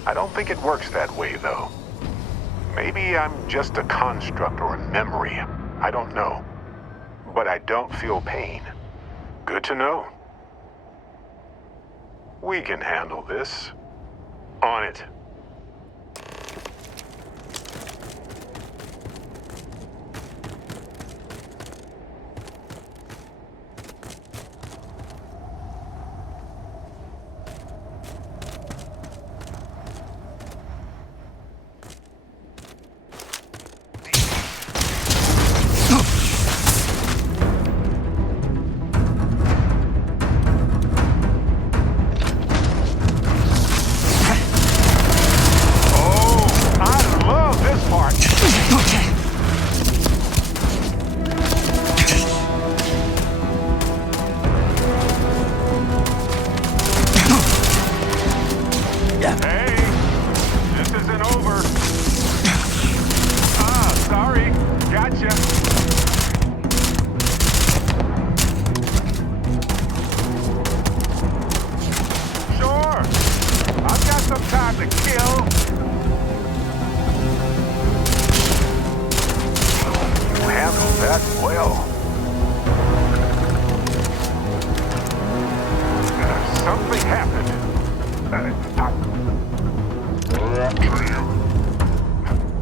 I don't think it works that way, though. Maybe I'm just a construct or a memory. I don't know. But I don't feel pain. Good to know. We can handle this. On it.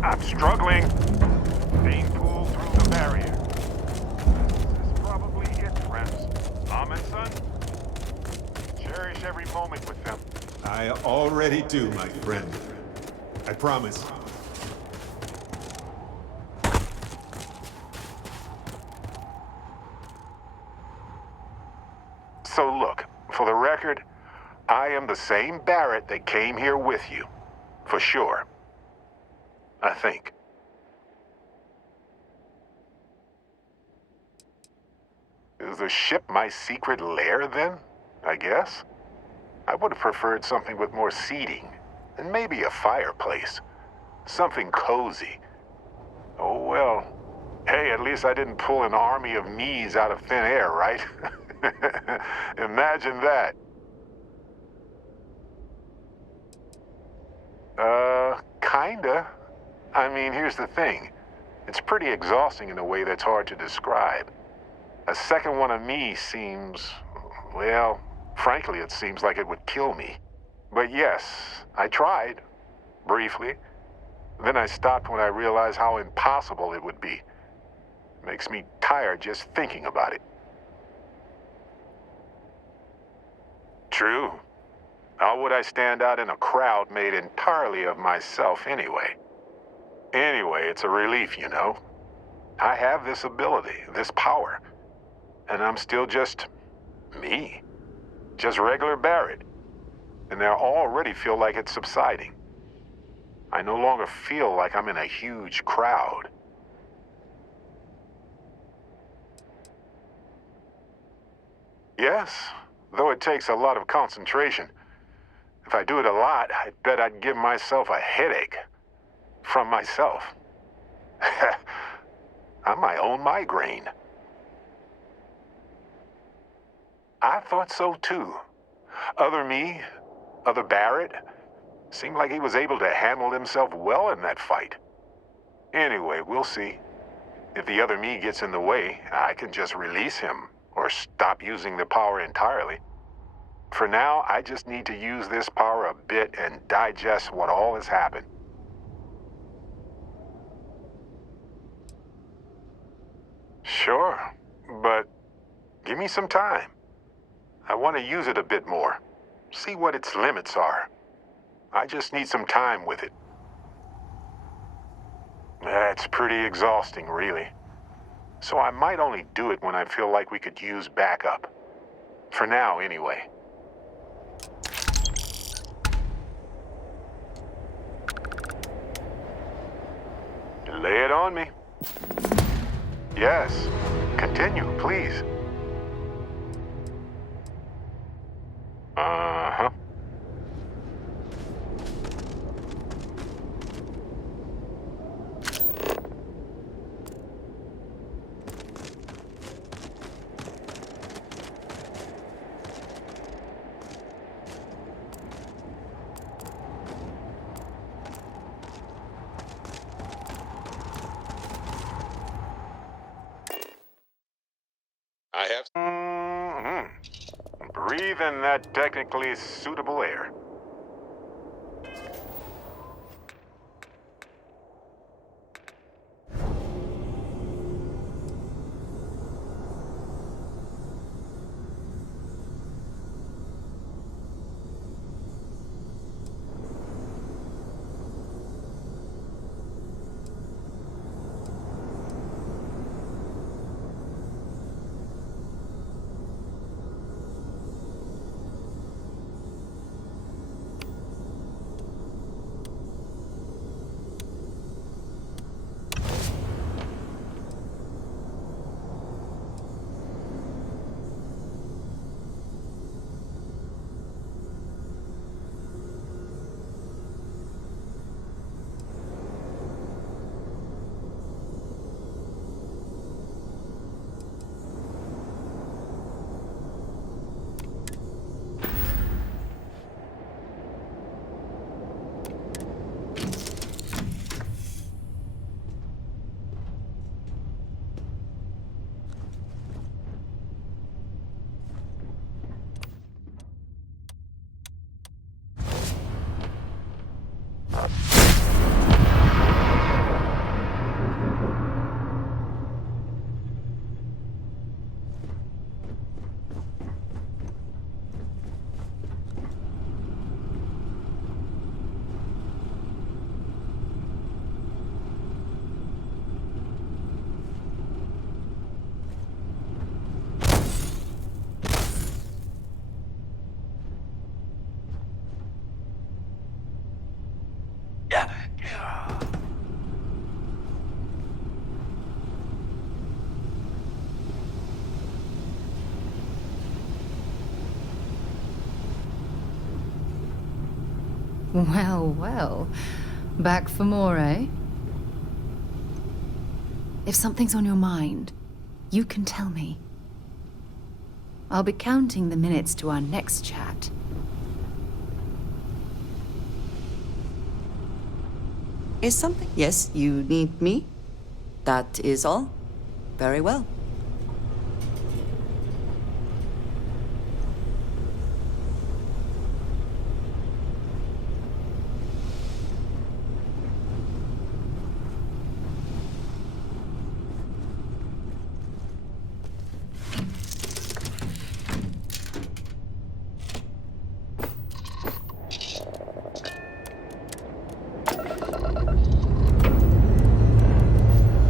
I'm struggling. Being pulled through the barrier. This is probably it, friends. Mom and son? Cherish every moment with them. I already do, my friend. I promise. So look, for the record, I am the same Barrett that came here with you. For sure. I think. Is the ship my secret lair, then? I guess? I would have preferred something with more seating. And maybe a fireplace. Something cozy. Oh, well. Hey, at least I didn't pull an army of knees out of thin air, right? Imagine that. Kinda. I mean, here's the thing. It's pretty exhausting in a way that's hard to describe. A second one of me seems, well, frankly, it seems like it would kill me. But yes, I tried. Briefly. Then I stopped when I realized how impossible it would be. Makes me tired just thinking about it. True. How would I stand out in a crowd made entirely of myself anyway? Anyway, it's a relief, you know. I have this ability, this power. And I'm still just me. Just regular Barrett. And I already feel like it's subsiding. I no longer feel like I'm in a huge crowd. Yes, though it takes a lot of concentration. If I do it a lot, I bet I'd give myself a headache. From myself. I'm my own migraine. I thought so too. Other me, other Barrett, seemed like he was able to handle himself well in that fight. Anyway, we'll see. If the other me gets in the way, I can just release him or stop using the power entirely. For now, I just need to use this power a bit and digest what all has happened. Sure, but give me some time. I want to use it a bit more. See what its limits are. I just need some time with it. That's pretty exhausting, really. So I might only do it when I feel like we could use backup. For now, anyway. Lay it on me. Yes. Continue, please. Uh-huh. I have. Breathe in that technically suitable air. Well, well. Back for more, eh? If something's on your mind, you can tell me. I'll be counting the minutes to our next chat. Is something? Yes, you need me? That is all? Very well.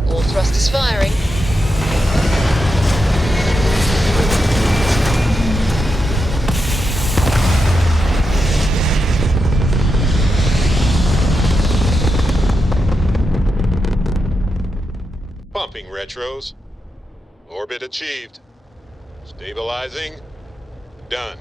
All thrusters firing. Pumping retros. Orbit achieved. Stabilizing. Done.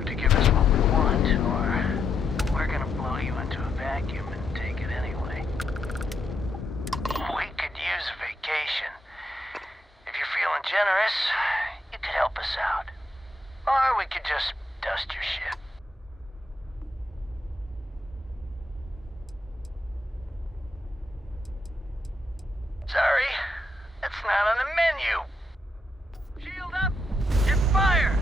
to give us what we want, or we're gonna blow you into a vacuum and take it anyway. We could use a vacation. If you're feeling generous, you could help us out. Or we could just dust your ship. Sorry, that's not on the menu. Shield up and fire!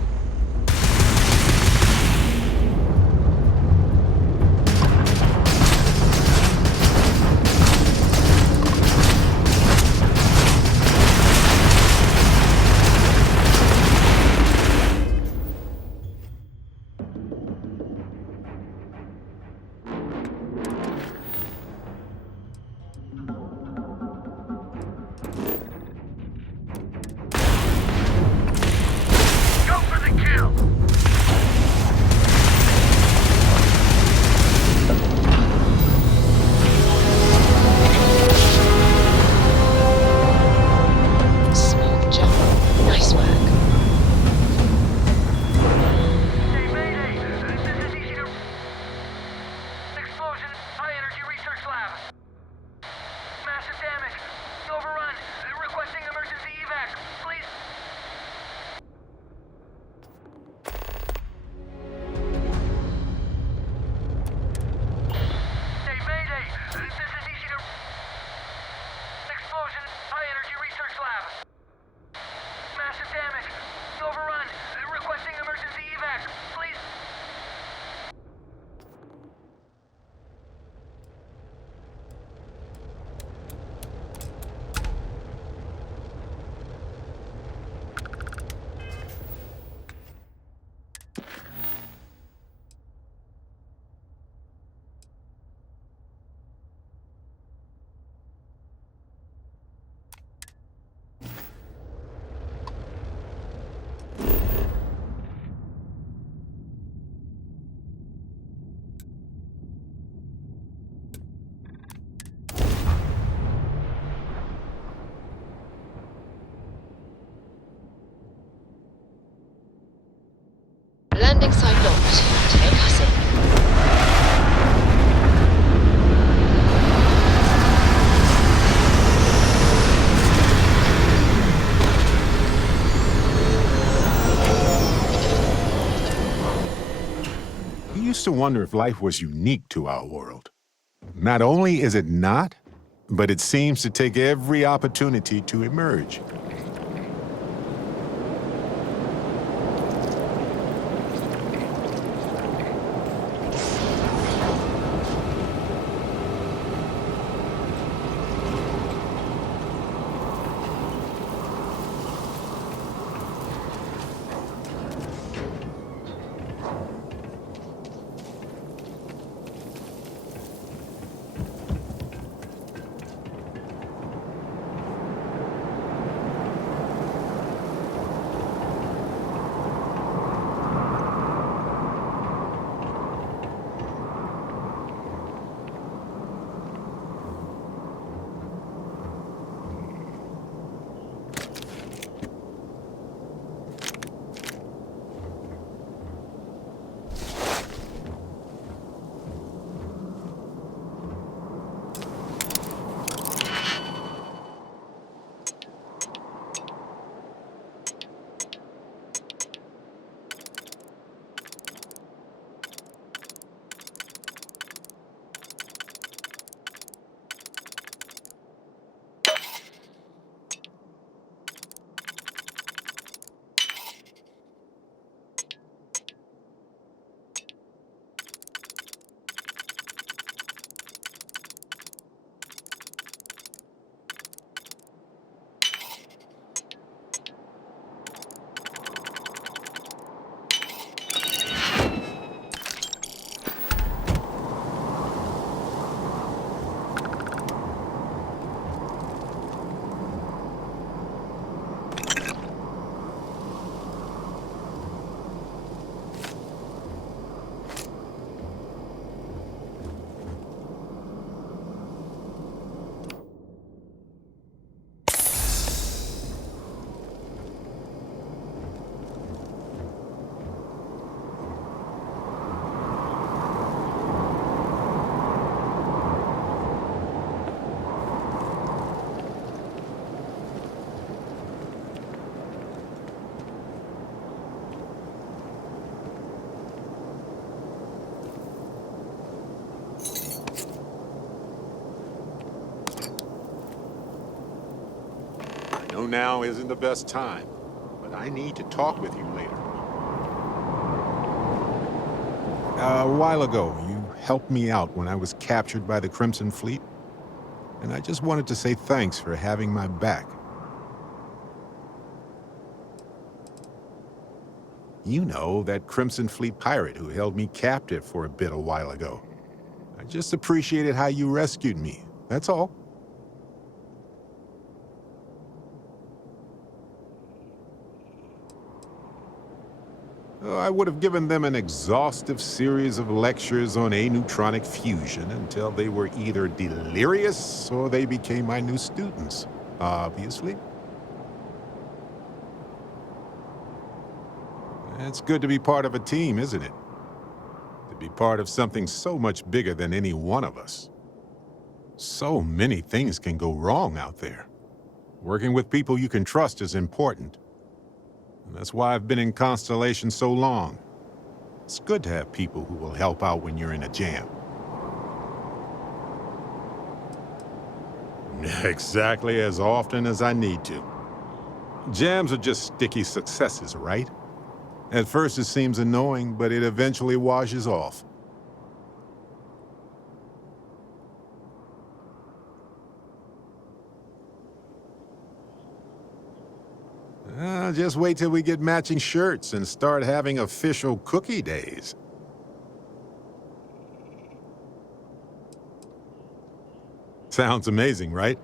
Go for the kill! Smooth jump. Nice work. Hey, Mayday! This is easy to... Explosion, high energy research lab. Massive damage. Overrun. Requesting emergency evac. Please. Hey, Mayday! This is easy to... Explosion, high energy research lab. Massive damage. Overrun. Requesting emergency evac. Please. Landing site locked. Take us in. We used to wonder if life was unique to our world. Not only is it not, but it seems to take every opportunity to emerge. know now isn't the best time, but I need to talk with you later. A while ago, you helped me out when I was captured by the Crimson Fleet, and I just wanted to say thanks for having my back. You know, that Crimson Fleet pirate who held me captive for a bit a while ago. I just appreciated how you rescued me, that's all. I would have given them an exhaustive series of lectures on aneutronic fusion until they were either delirious or they became my new students, obviously. It's good to be part of a team, isn't it? To be part of something so much bigger than any one of us. So many things can go wrong out there. Working with people you can trust is important. And that's why I've been in Constellation so long. It's good to have people who will help out when you're in a jam. Exactly as often as I need to. Jams are just sticky successes, right? At first it seems annoying, but it eventually washes off. Just wait till we get matching shirts and start having official cookie days. Sounds amazing, right?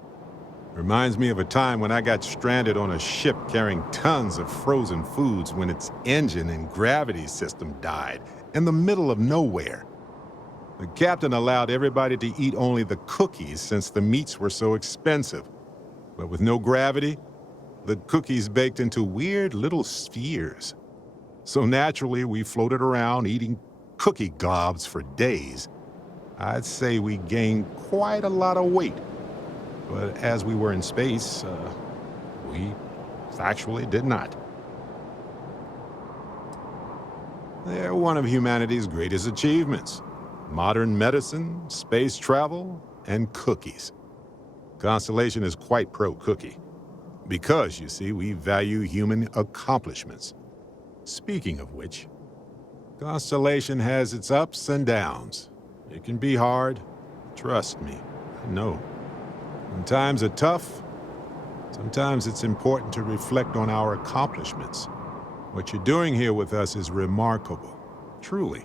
Reminds me of a time when I got stranded on a ship carrying tons of frozen foods when its engine and gravity system died in the middle of nowhere. The captain allowed everybody to eat only the cookies since the meats were so expensive. But with no gravity, the cookies baked into weird little spheres. So naturally, we floated around eating cookie globs for days. I'd say we gained quite a lot of weight. But as we were in space, we actually did not. They're one of humanity's greatest achievements. Modern medicine, space travel, and cookies. Constellation is quite pro-cookie. Because, you see, we value human accomplishments. Speaking of which, Constellation has its ups and downs. It can be hard. Trust me, I know. When times are tough, sometimes it's important to reflect on our accomplishments. What you're doing here with us is remarkable, truly.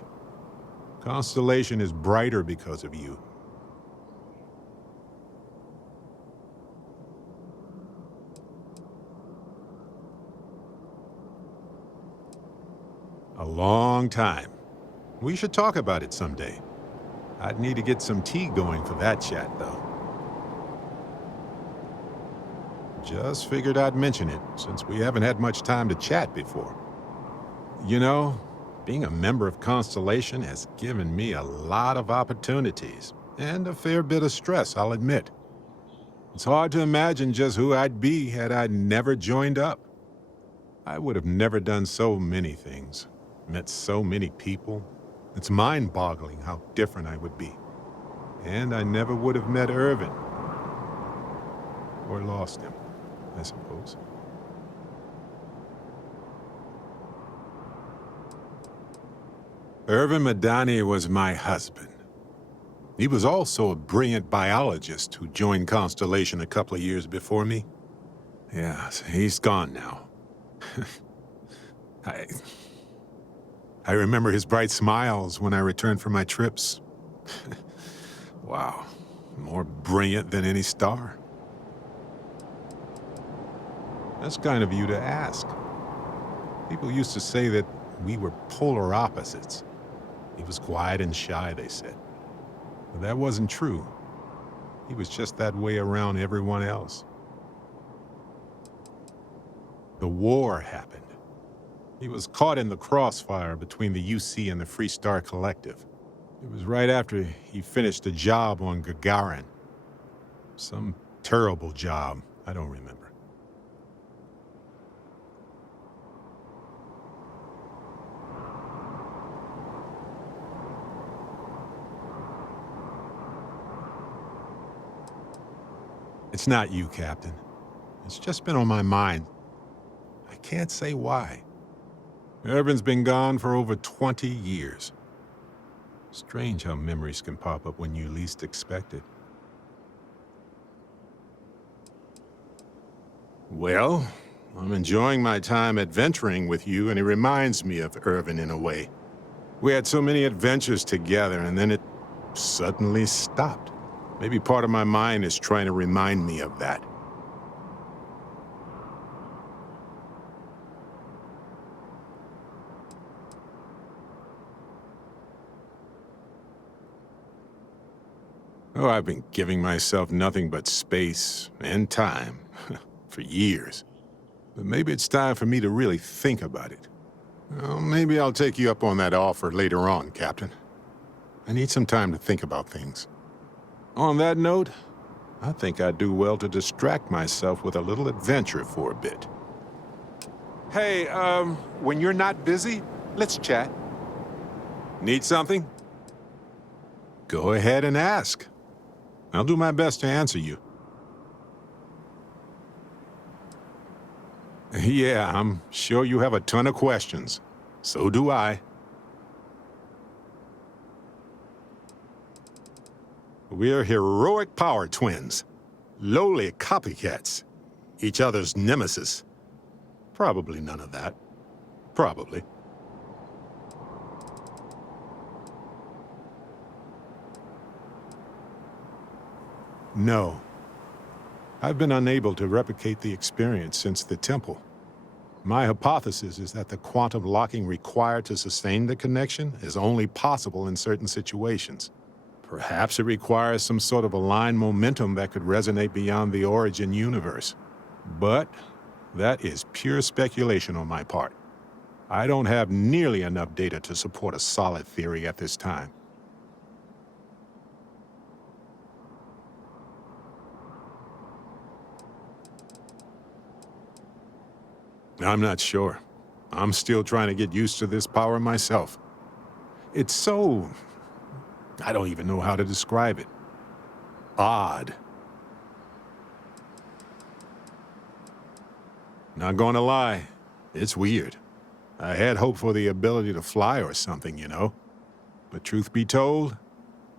Constellation is brighter because of you. A long time. We should talk about it someday. I'd need to get some tea going for that chat, though. Just figured I'd mention it, since we haven't had much time to chat before. You know, being a member of Constellation has given me a lot of opportunities, and a fair bit of stress, I'll admit. It's hard to imagine just who I'd be had I never joined up. I would have never done so many things, met so many people. It's mind-boggling how different I would be. And I never would have met Irvin. Or lost him, I suppose. Irvin Madani was my husband. He was also a brilliant biologist who joined Constellation a couple of years before me. Yeah, he's gone now. I remember his bright smiles when I returned from my trips. Wow, more brilliant than any star. That's kind of you to ask. People used to say that we were polar opposites. He was quiet and shy, they said. But that wasn't true. He was just that way around everyone else. The war happened. He was caught in the crossfire between the UC and the Free Star Collective. It was right after he finished a job on Gagarin. Some terrible job, I don't remember. It's not you, Captain. It's just been on my mind. I can't say why. Irvin's been gone for over 20 years. Strange how memories can pop up when you least expect it. Well, I'm enjoying my time adventuring with you, and it reminds me of Irvin in a way. We had so many adventures together, and then it suddenly stopped. Maybe part of my mind is trying to remind me of that. Oh, I've been giving myself nothing but space and time for years. But maybe it's time for me to really think about it. Well, maybe I'll take you up on that offer later on, Captain. I need some time to think about things. On that note, I think I'd do well to distract myself with a little adventure for a bit. Hey, when you're not busy, let's chat. Need something? Go ahead and ask. I'll do my best to answer you. Yeah, I'm sure you have a ton of questions. So do I. We're heroic power twins. Lowly copycats. Each other's nemesis. Probably none of that. Probably. No. I've been unable to replicate the experience since the temple. My hypothesis is that the quantum locking required to sustain the connection is only possible in certain situations. Perhaps it requires some sort of aligned momentum that could resonate beyond the origin universe. But that is pure speculation on my part. I don't have nearly enough data to support a solid theory at this time. I'm not sure. I'm still trying to get used to this power myself. It's so... I don't even know how to describe it. Odd. Not gonna lie, it's weird. I had hoped for the ability to fly or something, you know? But truth be told,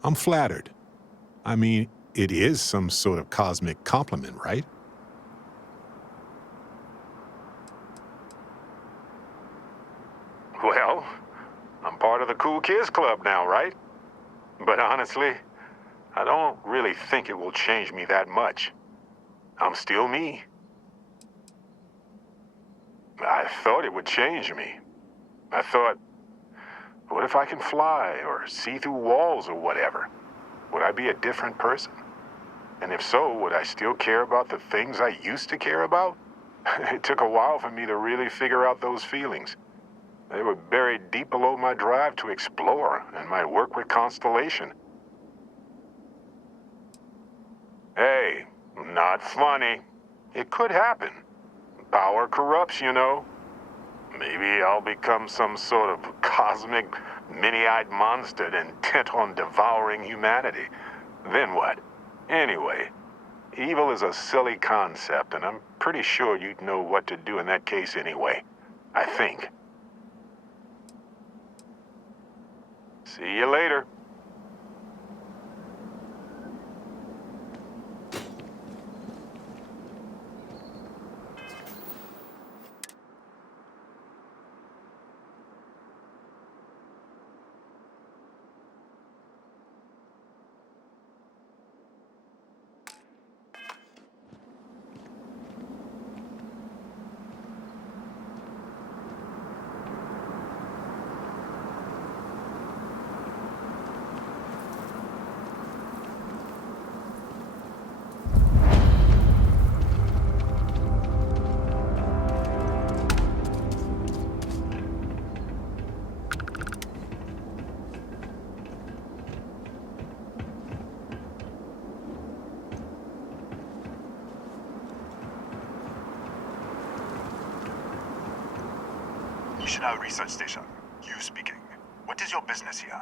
I'm flattered. I mean, it is some sort of cosmic compliment, right? Well, I'm part of the cool kids club now, right? But honestly, I don't really think it will change me that much. I'm still me. I thought it would change me. I thought, what if I can fly or see through walls or whatever? Would I be a different person? And if so, would I still care about the things I used to care about? It took a while for me to really figure out those feelings. They were buried deep below my drive to explore and my work with Constellation. Hey, not funny. It could happen. Power corrupts, you know. Maybe I'll become some sort of cosmic, mini-eyed monster intent on devouring humanity. Then what? Anyway, evil is a silly concept, and I'm pretty sure you'd know what to do in that case anyway. I think. See you later. National Research Station. You speaking. What is your business here?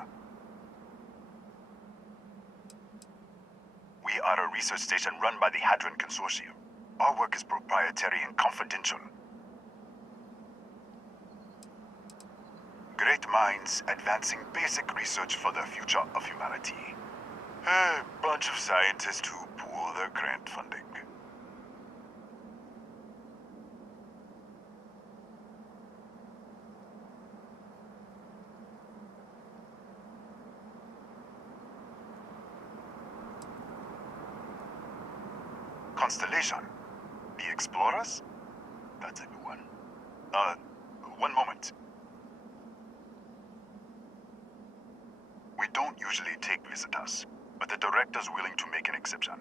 We are a research station run by the Hadron Consortium. Our work is proprietary and confidential. Great minds advancing basic research for the future of humanity. A bunch of scientists who pool their grant funding. Constellation. The Explorers? That's a new one. One moment. We don't usually take visitors, but the director's willing to make an exception.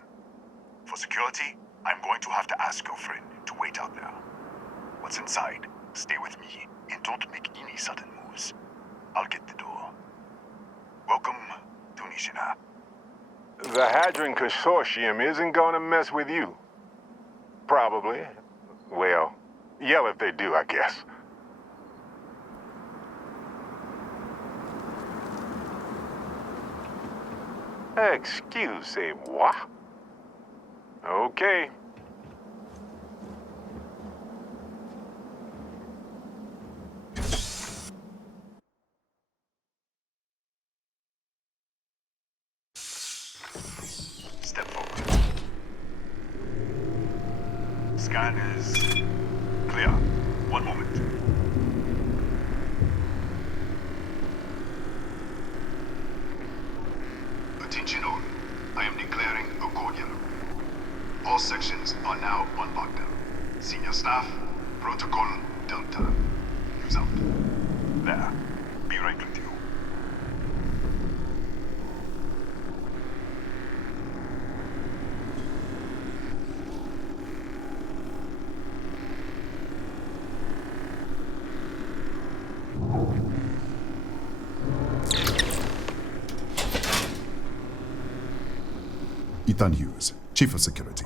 For security, I'm going to have to ask your friend to wait out there. What's inside, stay with me, and don't make any sudden moves. I'll get the door. Welcome to Nishina. The Hadron Consortium isn't gonna mess with you. Probably. Well, yell if they do, I guess. Excusez-moi. Okay. Step forward. Scan is clear. One moment. Attention all. I am declaring a code yellow. All sections are now on lockdown. Senior staff, protocol Delta. Use out. There. Be right with you. Ethan Hughes, Chief of Security.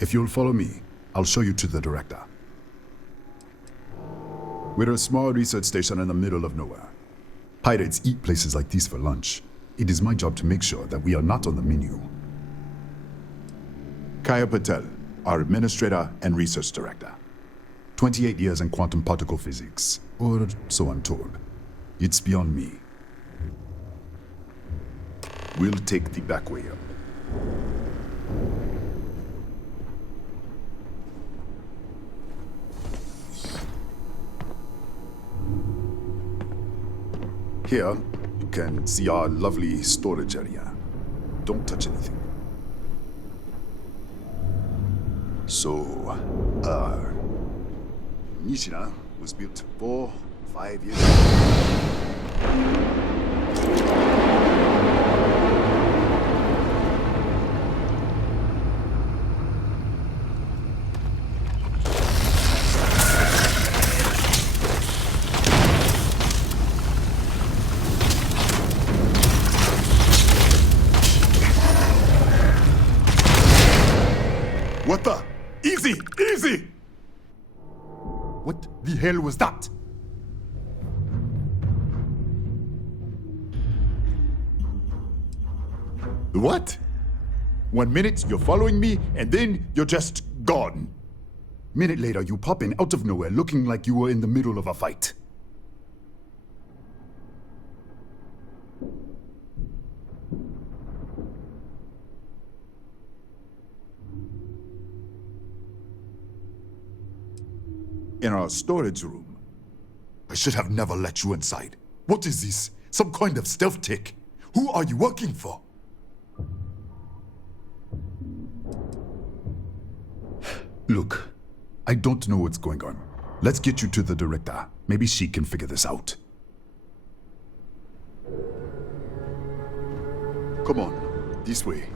If you'll follow me, I'll show you to the director. We're a small research station in the middle of nowhere. Pirates eat places like these for lunch. It is my job to make sure that we are not on the menu. Kaya Patel, our administrator and research director. 28 years in quantum particle physics, or so I'm told. It's beyond me. We'll take the back way up. Here, you can see our lovely storage area. Don't touch anything. So, Nishina was built 4-5 years ago. What the? Easy! Easy! What the hell was that? What? 1 minute you're following me, and then you're just gone. Minute later, you pop in out of nowhere looking like you were in the middle of a fight. In our storage room. I should have never let you inside. What is this? Some kind of stealth tick? Who are you working for? Look, I don't know what's going on. Let's get you to the director. Maybe she can figure this out. Come on, this way.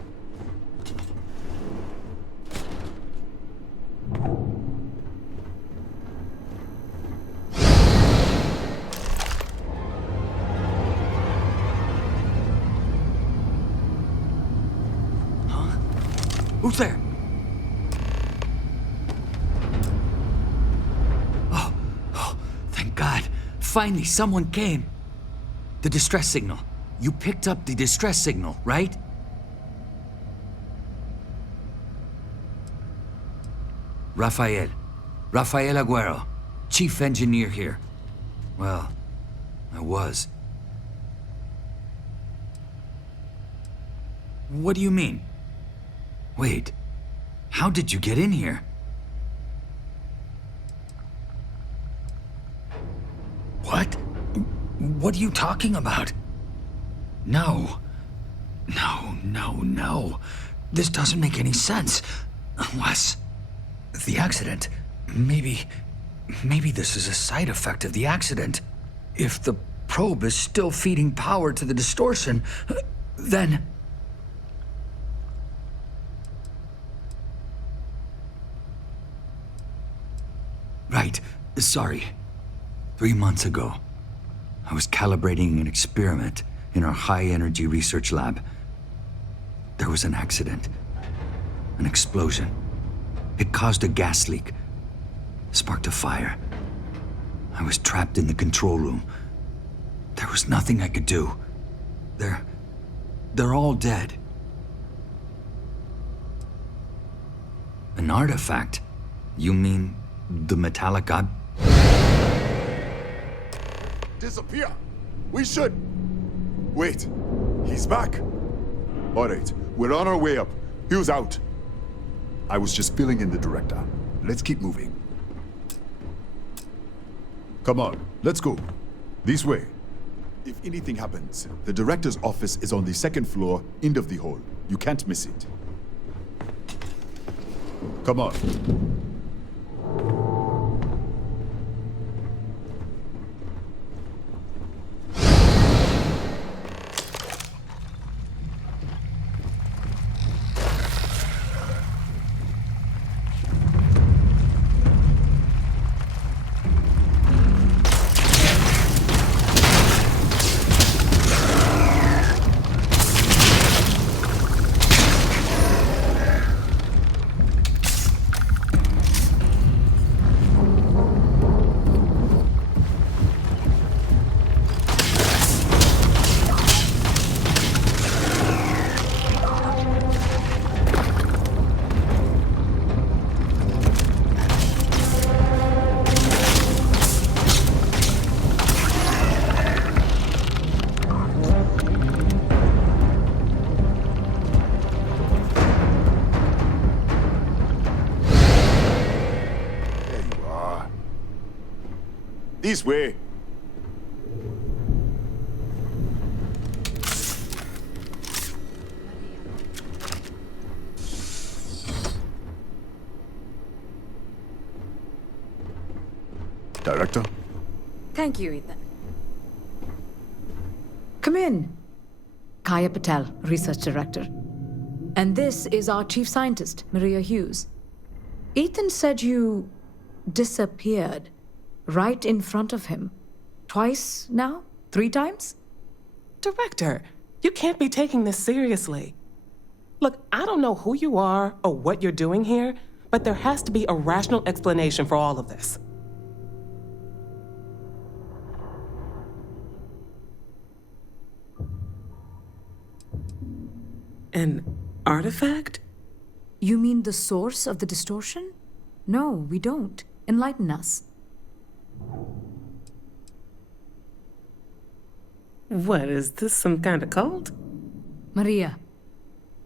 Who's there? Oh, thank God. Finally, someone came. The distress signal. You picked up the distress signal, right? Rafael. Rafael Aguero, chief engineer here. Well, I was. What do you mean? Wait, how did you get in here? What? What are you talking about? No. No. This doesn't make any sense. Unless... the accident. Maybe this is a side effect of the accident. If the probe is still feeding power to the distortion, then... Right. Sorry. 3 months ago, I was calibrating an experiment in our high-energy research lab. There was an accident. An explosion. It caused a gas leak. Sparked a fire. I was trapped in the control room. There was nothing I could do. They're all dead. An artifact? You mean the metallic ob... Disappear! We should... Wait. He's back. All right, we're on our way up. Hugh's out. I was just filling in the director. Let's keep moving. Come on, let's go. This way. If anything happens, the director's office is on the second floor, end of the hall. You can't miss it. Come on. This way. Director? Thank you, Ethan. Come in. Kaya Patel, Research Director. And this is our Chief Scientist, Maria Hughes. Ethan said you disappeared right in front of him. Twice now? 3 times? Director, you can't be taking this seriously. Look, I don't know who you are or what you're doing here, but there has to be a rational explanation for all of this. An artifact? You mean the source of the distortion? No, we don't. Enlighten us. What, is this some kind of cult? Maria,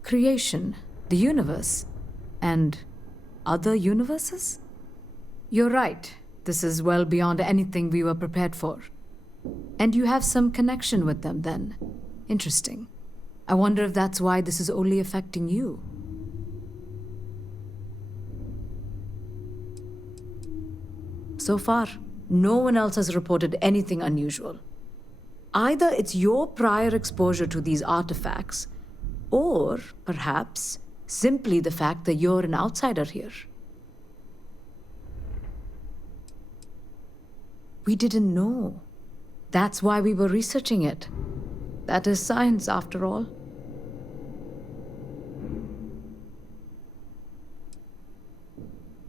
creation, the universe, and other universes? You're right. This is well beyond anything we were prepared for. And you have some connection with them then. Interesting. I wonder if that's why this is only affecting you. So far, no one else has reported anything unusual. Either it's your prior exposure to these artifacts, or perhaps simply the fact that you're an outsider here. We didn't know. That's why we were researching it. That is science, after all.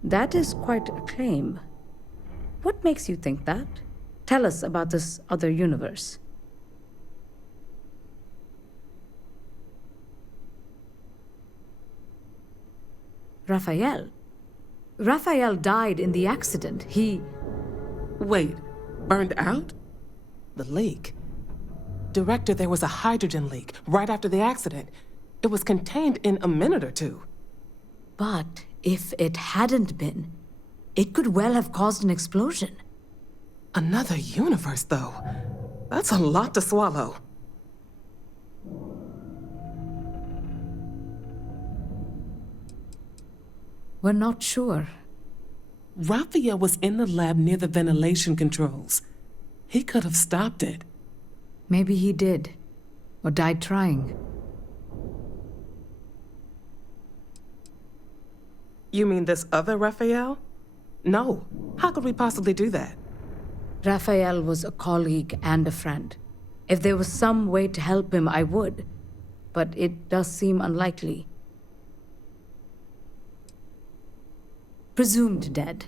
That is quite a claim. What makes you think that? Tell us about this other universe. Raphael? Raphael died in the accident. He... Wait, burned out? The leak. Director, there was a hydrogen leak right after the accident. It was contained in a minute or two. But if it hadn't been, it could well have caused an explosion. Another universe, though. That's a lot to swallow. We're not sure. Raphael was in the lab near the ventilation controls. He could have stopped it. Maybe he did, or died trying. You mean this other Raphael? No. How could we possibly do that? Raphael was a colleague and a friend. If there was some way to help him, I would. But it does seem unlikely. Presumed dead.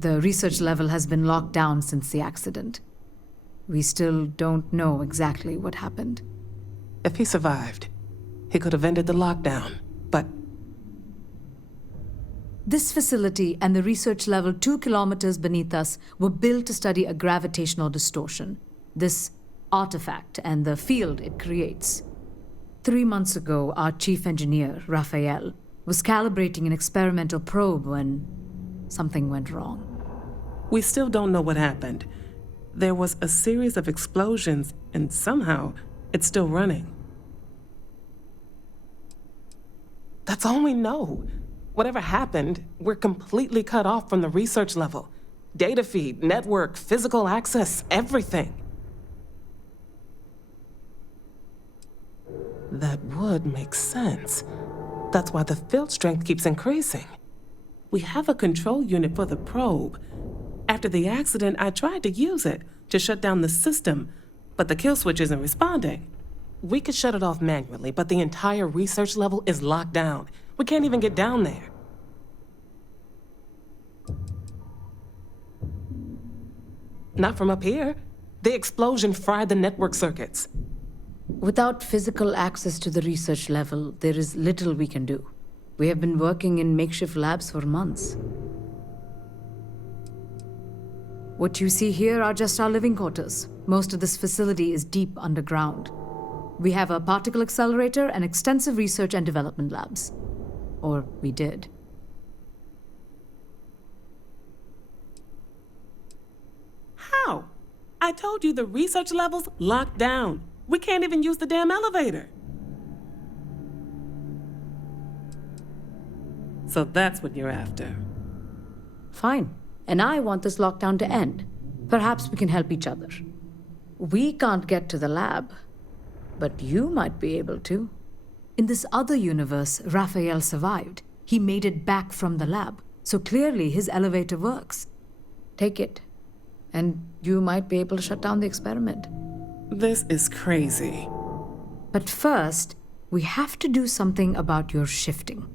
The research level has been locked down since the accident. We still don't know exactly what happened. If he survived, he could have ended the lockdown, but... This facility and the research level 2 kilometers beneath us were built to study a gravitational distortion, this artifact and the field it creates. 3 months ago, our chief engineer, Raphael, was calibrating an experimental probe when something went wrong. We still don't know what happened. There was a series of explosions, and somehow it's still running. That's all we know. Whatever happened, we're completely cut off from the research level. Data feed, network, physical access, everything. That would make sense. That's why the field strength keeps increasing. We have a control unit for the probe. After the accident, I tried to use it to shut down the system, but the kill switch isn't responding. We could shut it off manually, but the entire research level is locked down. We can't even get down there. Not from up here. The explosion fried the network circuits. Without physical access to the research level, there is little we can do. We have been working in makeshift labs for months. What you see here are just our living quarters. Most of this facility is deep underground. We have a particle accelerator and extensive research and development labs. Or we did. How? I told you the research level's locked down. We can't even use the damn elevator. So that's what you're after. Fine. And I want this lockdown to end. Perhaps we can help each other. We can't get to the lab, but you might be able to. In this other universe, Raphael survived. He made it back from the lab, so clearly his elevator works. Take it, and you might be able to shut down the experiment. This is crazy. But first, we have to do something about your shifting.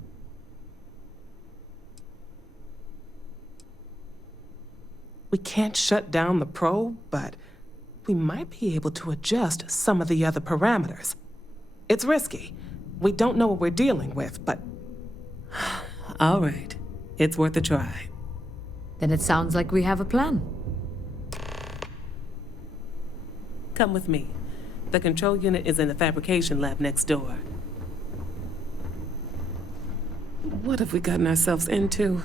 We can't shut down the probe, but we might be able to adjust some of the other parameters. It's risky. We don't know what we're dealing with, but... All right. It's worth a try. Then it sounds like we have a plan. Come with me. The control unit is in the fabrication lab next door. What have we gotten ourselves into?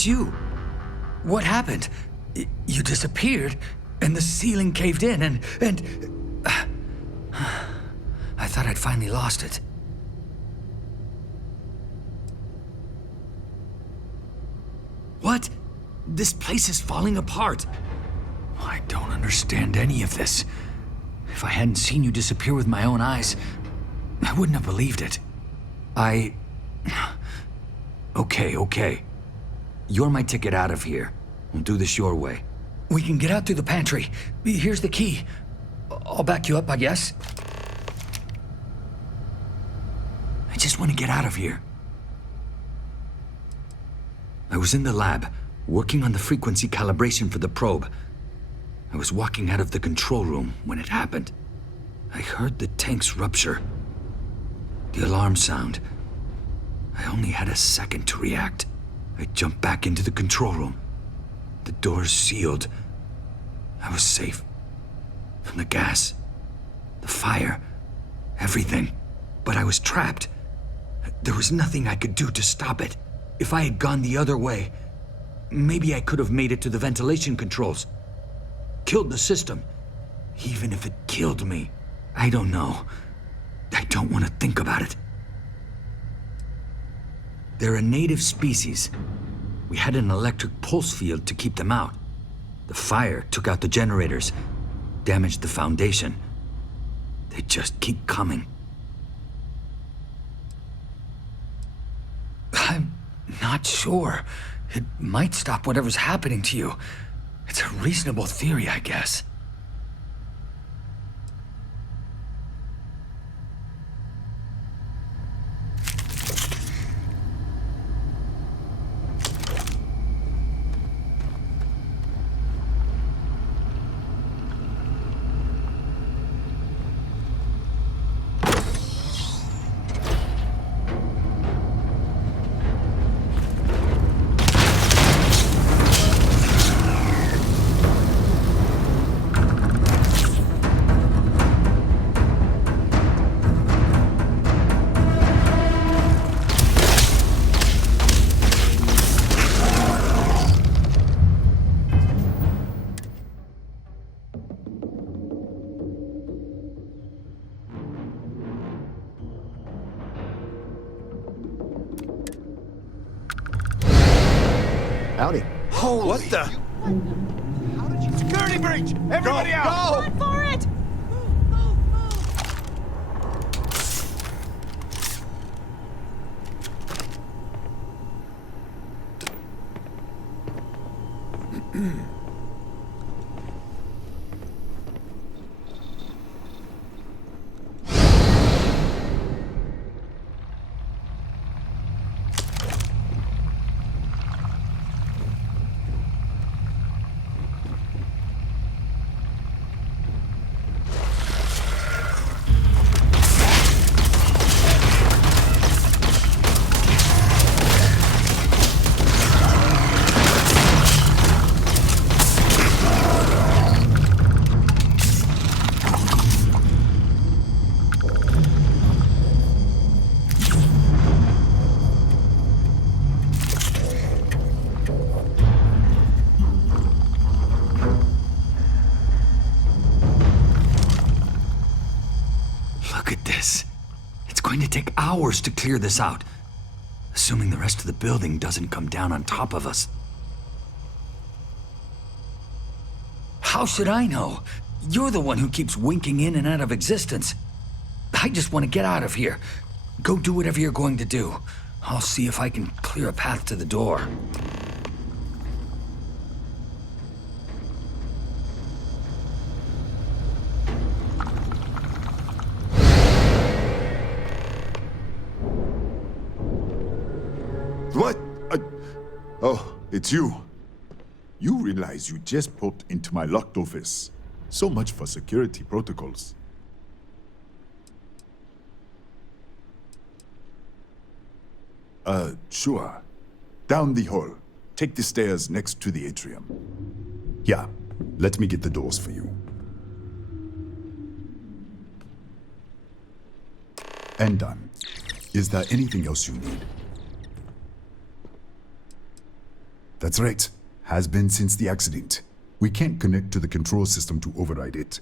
it's you. What happened? You disappeared, and the ceiling caved in, and I thought I'd finally lost it. What? This place is falling apart. I don't understand any of this. If I hadn't seen you disappear with my own eyes, I wouldn't have believed it. Okay. You're my ticket out of here. We'll do this your way. We can get out through the pantry. Here's the key. I'll back you up, I guess. I just want to get out of here. I was in the lab, working on the frequency calibration for the probe. I was walking out of the control room when it happened. I heard the tanks rupture. The alarm sound. I only had a second to react. I jumped back into the control room. The doors sealed. I was safe. From the gas, the fire, everything. But I was trapped. There was nothing I could do to stop it. If I had gone the other way, maybe I could have made it to the ventilation controls. Killed the system. Even if it killed me, I don't know. I don't want to think about it. They're a native species. We had an electric pulse field to keep them out. The fire took out the generators, damaged the foundation. They just keep coming. I'm not sure. It might stop whatever's happening to you. It's a reasonable theory, I guess. Howdy. Holy. What the? Security breach! Everybody out! Run for it! Look at this. It's going to take hours to clear this out. Assuming the rest of the building doesn't come down on top of us. How should I know? You're the one who keeps winking in and out of existence. I just want to get out of here. Go do whatever you're going to do. I'll see if I can clear a path to the door. What? Oh, it's you. You realize you just popped into my locked office. So much for security protocols. Sure. Down the hall. Take the stairs next to the atrium. Yeah, let me get the doors for you. And done. Is there anything else you need? That's right. Has been since the accident. We can't connect to the control system to override it.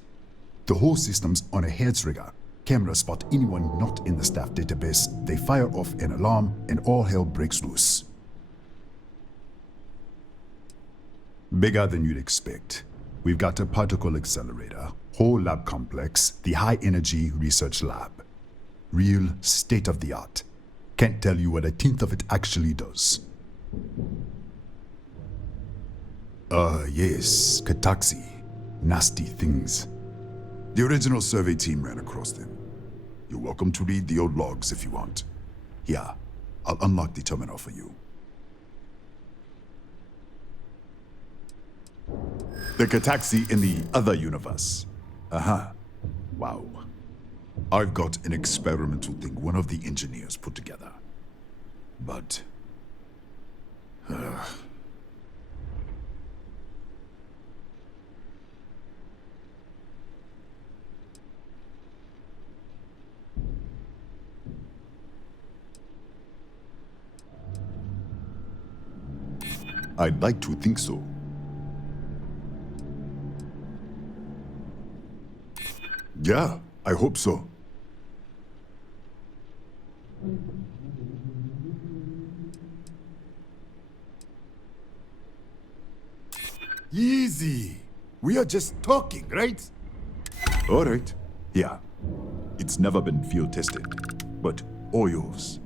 The whole system's on a head trigger. Cameras spot anyone not in the staff database, they fire off an alarm, and all hell breaks loose. Bigger than you'd expect. We've got a particle accelerator, whole lab complex, the high energy research lab. Real state of the art. Can't tell you what a tenth of it actually does. Yes, Kataxi. Nasty things. The original survey team ran across them. You're welcome to read the old logs if you want. Here, I'll unlock the terminal for you. The Kataxi in the other universe. Wow. I've got an experimental thing one of the engineers put together. But... I'd like to think so. Yeah, I hope so. Easy. We are just talking, right? All right. Yeah. It's never been field tested, but all yours.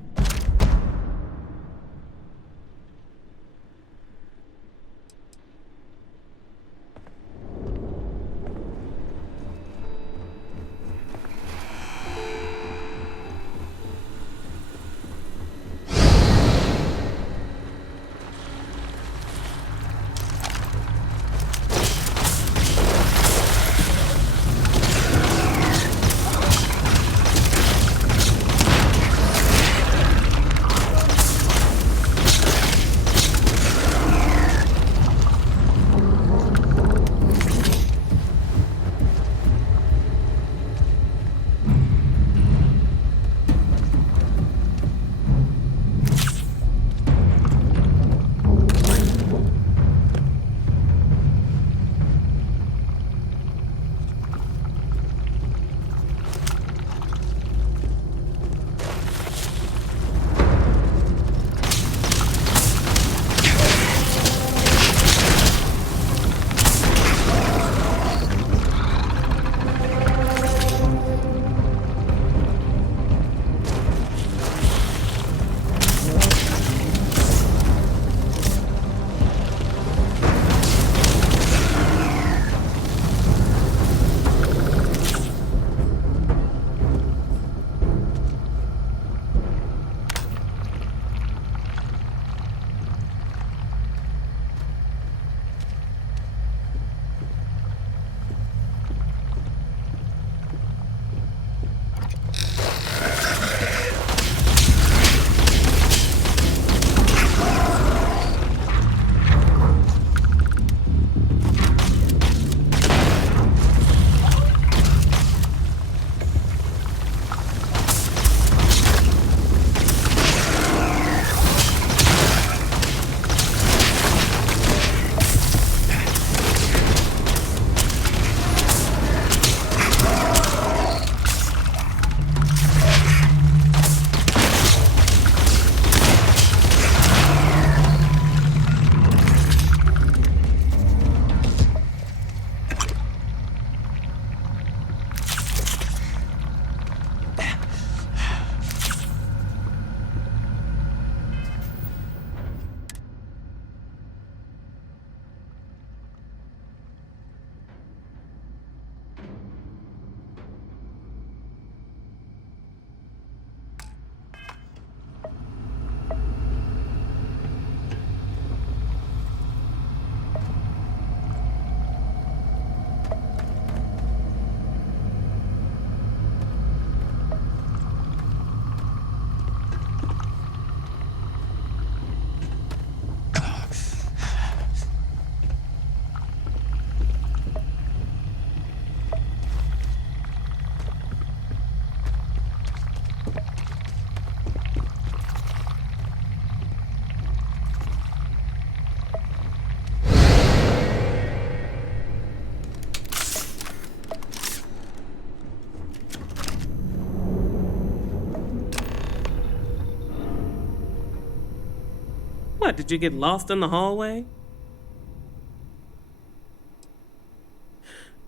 What, did you get lost in the hallway?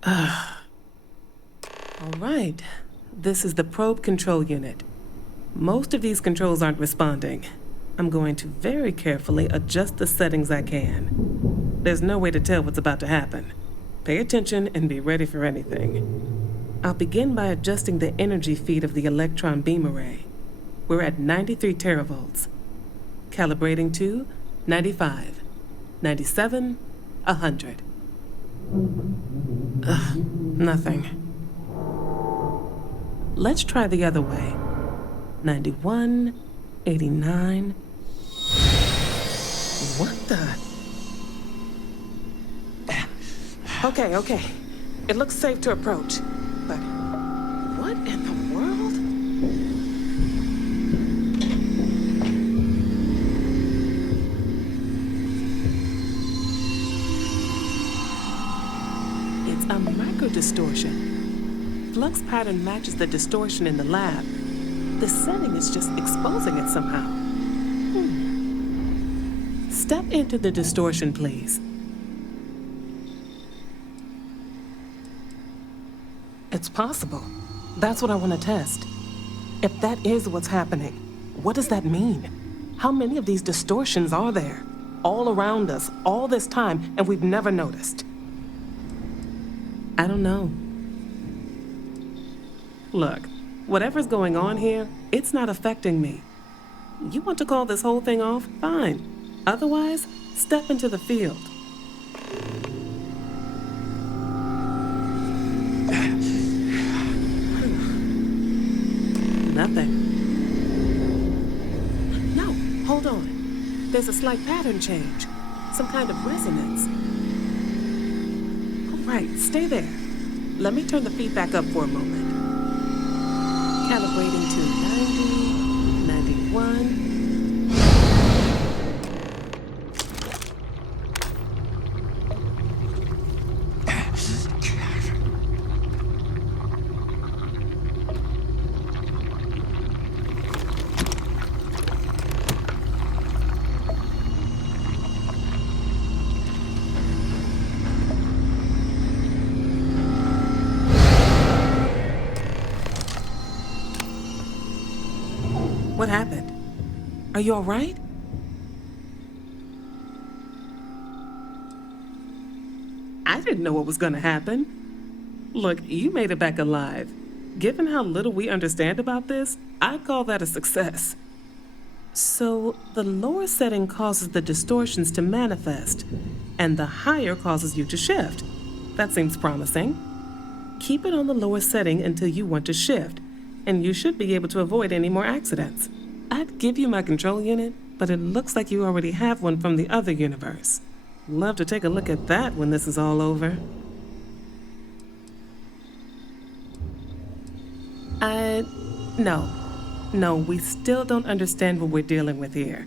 All right. This is the probe control unit. Most of these controls aren't responding. I'm going to very carefully adjust the settings I can. There's no way to tell what's about to happen. Pay attention and be ready for anything. I'll begin by adjusting the energy feed of the electron beam array. We're at 93 teravolts. Calibrating to 95, 97, 100. Nothing. Let's try the other way. 91, 89. What the? Okay. It looks safe to approach. But what in the world? It's a microdistortion. Flux pattern matches the distortion in the lab. The setting is just exposing it somehow. Step into the distortion, please. It's possible. That's what I want to test. If that is what's happening, what does that mean? How many of these distortions are there? All around us, all this time, and we've never noticed. I don't know. Look, whatever's going on here, it's not affecting me. You want to call this whole thing off? Fine. Otherwise, step into the field. Nothing. No, hold on. There's a slight pattern change. Some kind of resonance. All right, stay there. Let me turn the feedback up for a moment. Calibrating to 90, 91. What happened? Are you all right? I didn't know what was going to happen. Look, you made it back alive. Given how little we understand about this, I'd call that a success. So, the lower setting causes the distortions to manifest, and the higher causes you to shift. That seems promising. Keep it on the lower setting until you want to shift, and you should be able to avoid any more accidents. I'd give you my control unit, but it looks like you already have one from the other universe. Love to take a look at that when this is all over. No, we still don't understand what we're dealing with here.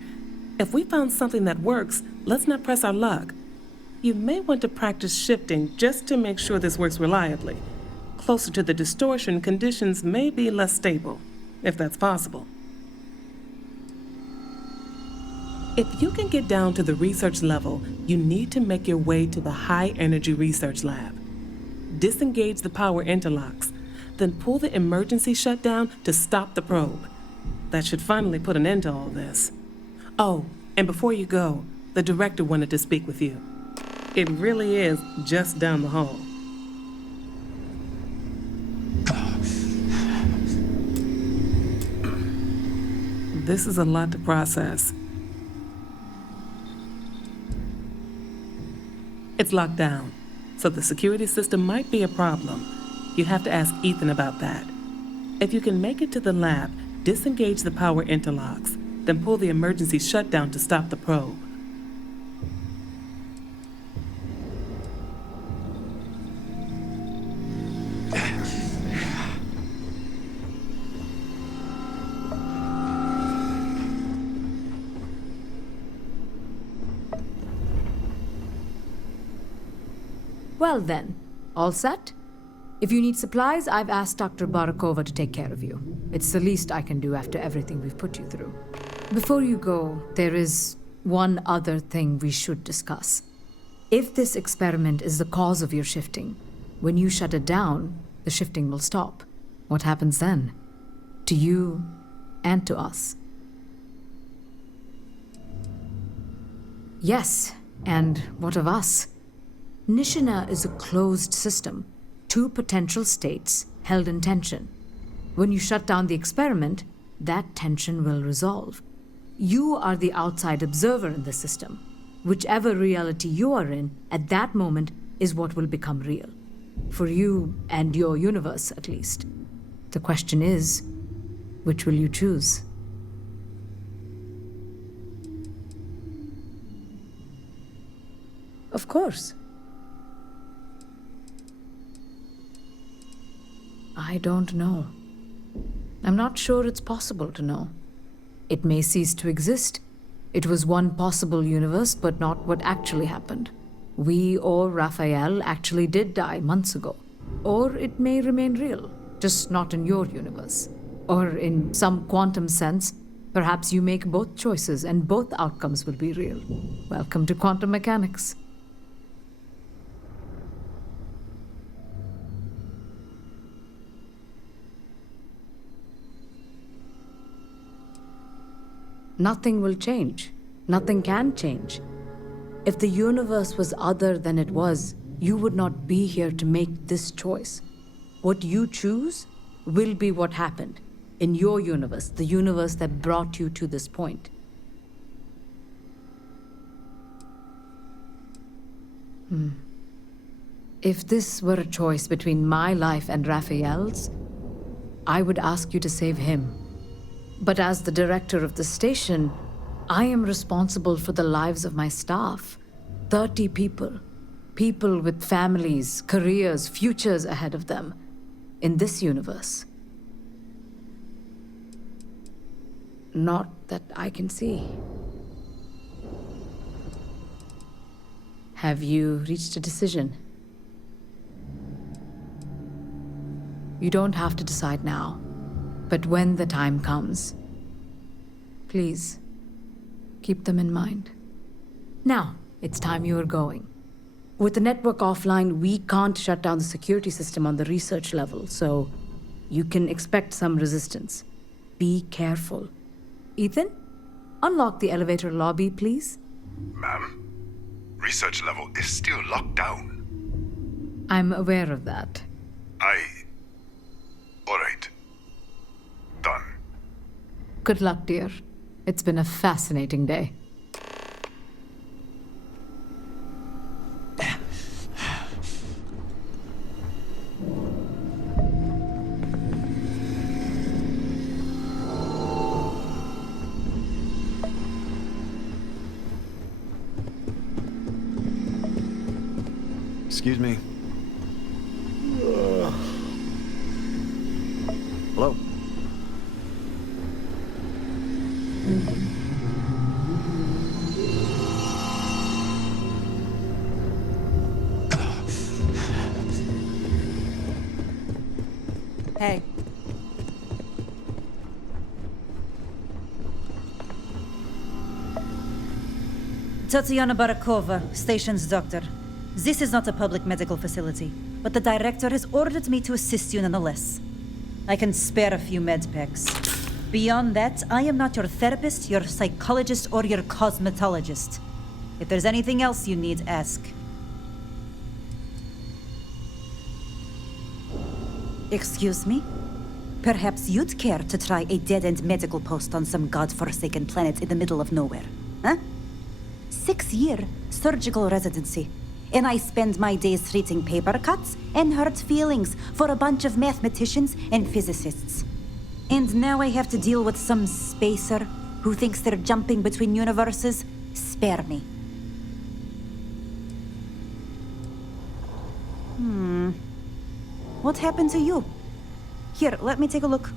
If we found something that works, let's not press our luck. You may want to practice shifting just to make sure this works reliably. Closer to the distortion, conditions may be less stable, if that's possible. If you can get down to the research level, you need to make your way to the high-energy research lab. Disengage the power interlocks, then pull the emergency shutdown to stop the probe. That should finally put an end to all this. Oh, and before you go, the director wanted to speak with you. It really is just down the hall. This is a lot to process. It's locked down, so the security system might be a problem. You have to ask Ethan about that. If you can make it to the lab, disengage the power interlocks, then pull the emergency shutdown to stop the probe. Well then, all set? If you need supplies, I've asked Dr. Barakova to take care of you. It's the least I can do after everything we've put you through. Before you go, there is one other thing we should discuss. If this experiment is the cause of your shifting, when you shut it down, the shifting will stop. What happens then? To you and to us. Yes, and what of us? Nishina is a closed system, 2 potential states held in tension. When you shut down the experiment, that tension will resolve. You are the outside observer in the system. Whichever reality you are in, at that moment, is what will become real. For you and your universe, at least. The question is, which will you choose? Of course. I don't know. I'm not sure it's possible to know. It may cease to exist. It was one possible universe, but not what actually happened. We or Raphael actually did die months ago. Or it may remain real, just not in your universe. Or in some quantum sense, perhaps you make both choices and both outcomes will be real. Welcome to quantum mechanics. Nothing will change. Nothing can change. If the universe was other than it was, you would not be here to make this choice. What you choose will be what happened in your universe, the universe that brought you to this point. If this were a choice between my life and Raphael's, I would ask you to save him. But as the director of the station, I am responsible for the lives of my staff. 30 people. People with families, careers, futures ahead of them. In this universe. Not that I can see. Have you reached a decision? You don't have to decide now. But when the time comes, please, keep them in mind. Now, it's time you are going. With the network offline, we can't shut down the security system on the research level, so you can expect some resistance. Be careful. Ethan, unlock the elevator lobby, please. Ma'am, research level is still locked down. I'm aware of that. All right. Done. Good luck, dear. It's been a fascinating day. Excuse me. Hello? Hey. Tatiana Barakova, station's doctor. This is not a public medical facility, but the director has ordered me to assist you nonetheless. I can spare a few med packs. Beyond that, I am not your therapist, your psychologist, or your cosmetologist. If there's anything else you need, ask. Excuse me? Perhaps you'd care to try a dead-end medical post on some god-forsaken planet in the middle of nowhere, huh? 6-year surgical residency. And I spend my days treating paper cuts and hurt feelings for a bunch of mathematicians and physicists. And now I have to deal with some spacer who thinks they're jumping between universes. Spare me. What happened to you? Here, let me take a look.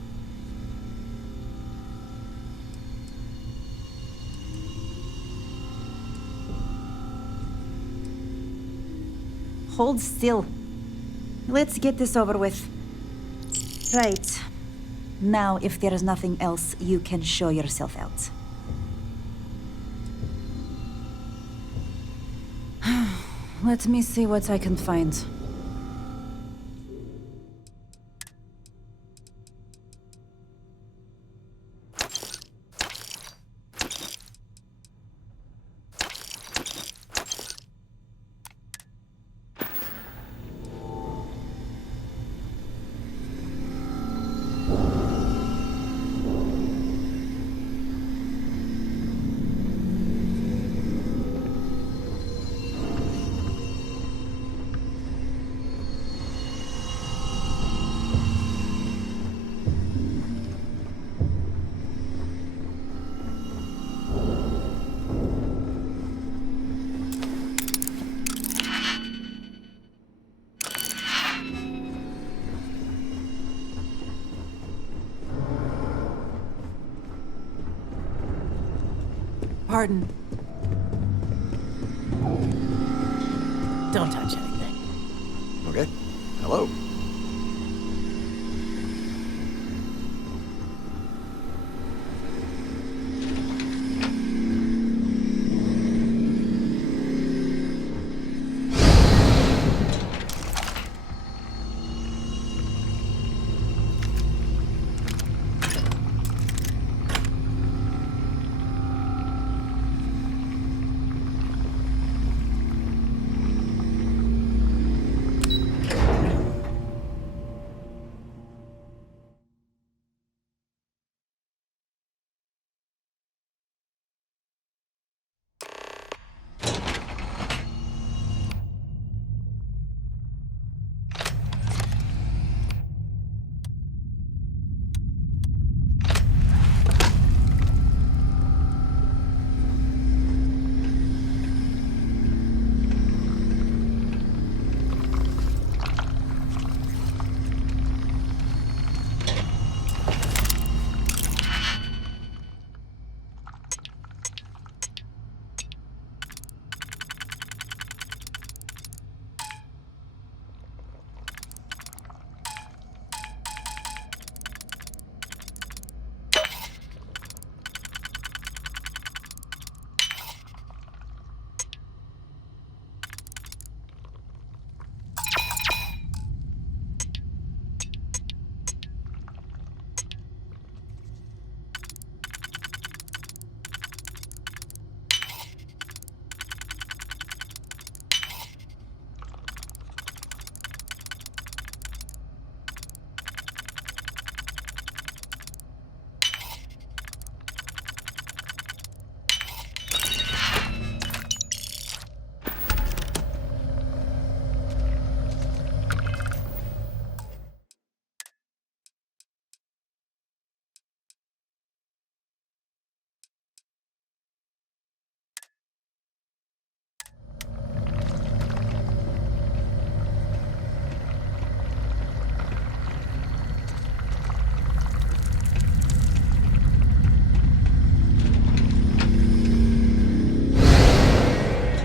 Hold still. Let's get this over with. Right. Now, if there is nothing else, you can show yourself out. Let me see what I can find. Pardon. Don't touch anything. Okay. Hello.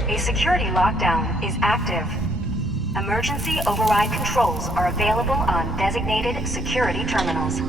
A security lockdown is active. Emergency override controls are available on designated security terminals.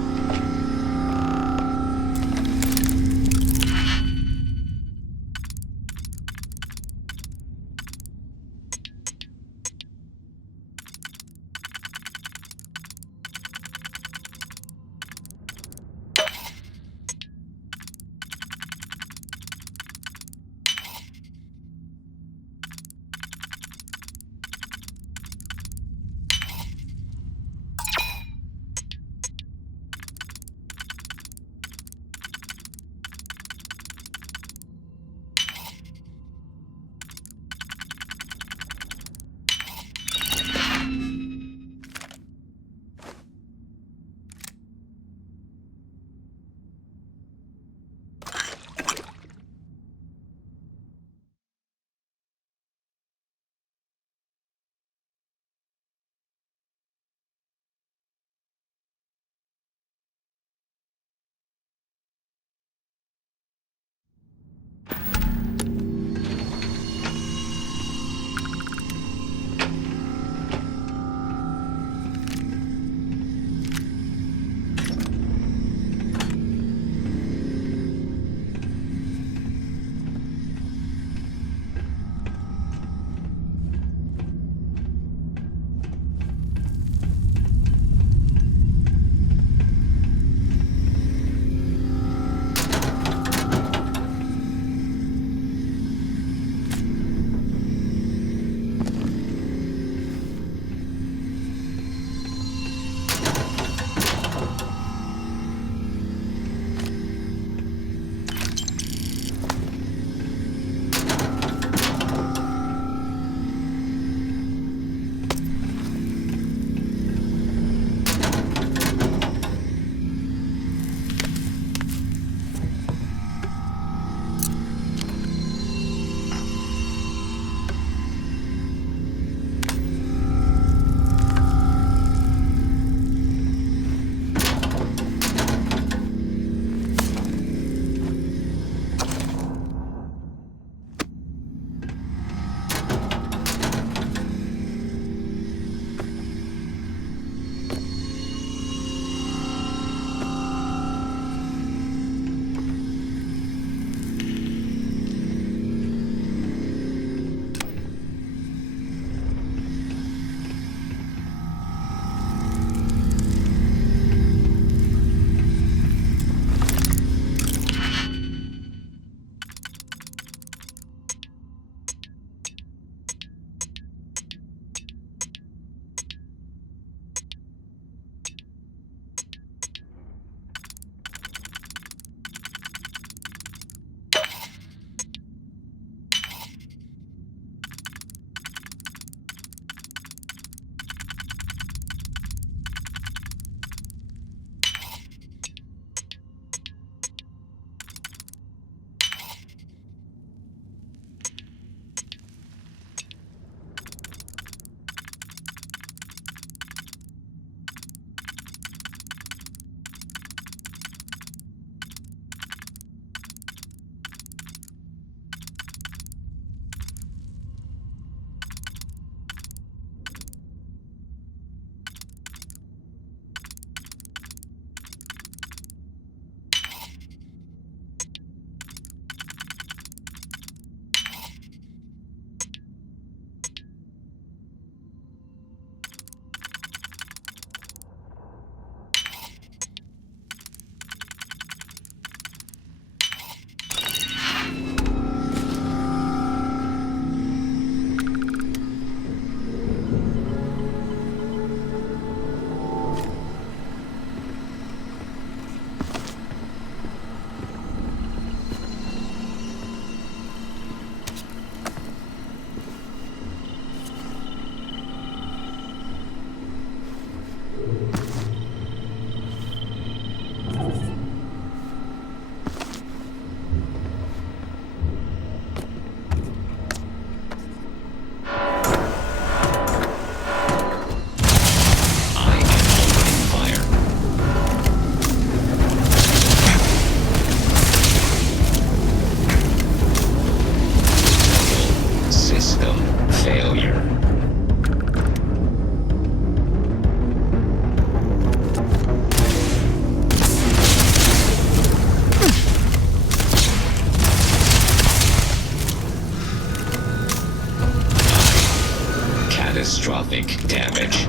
catastrophic damage.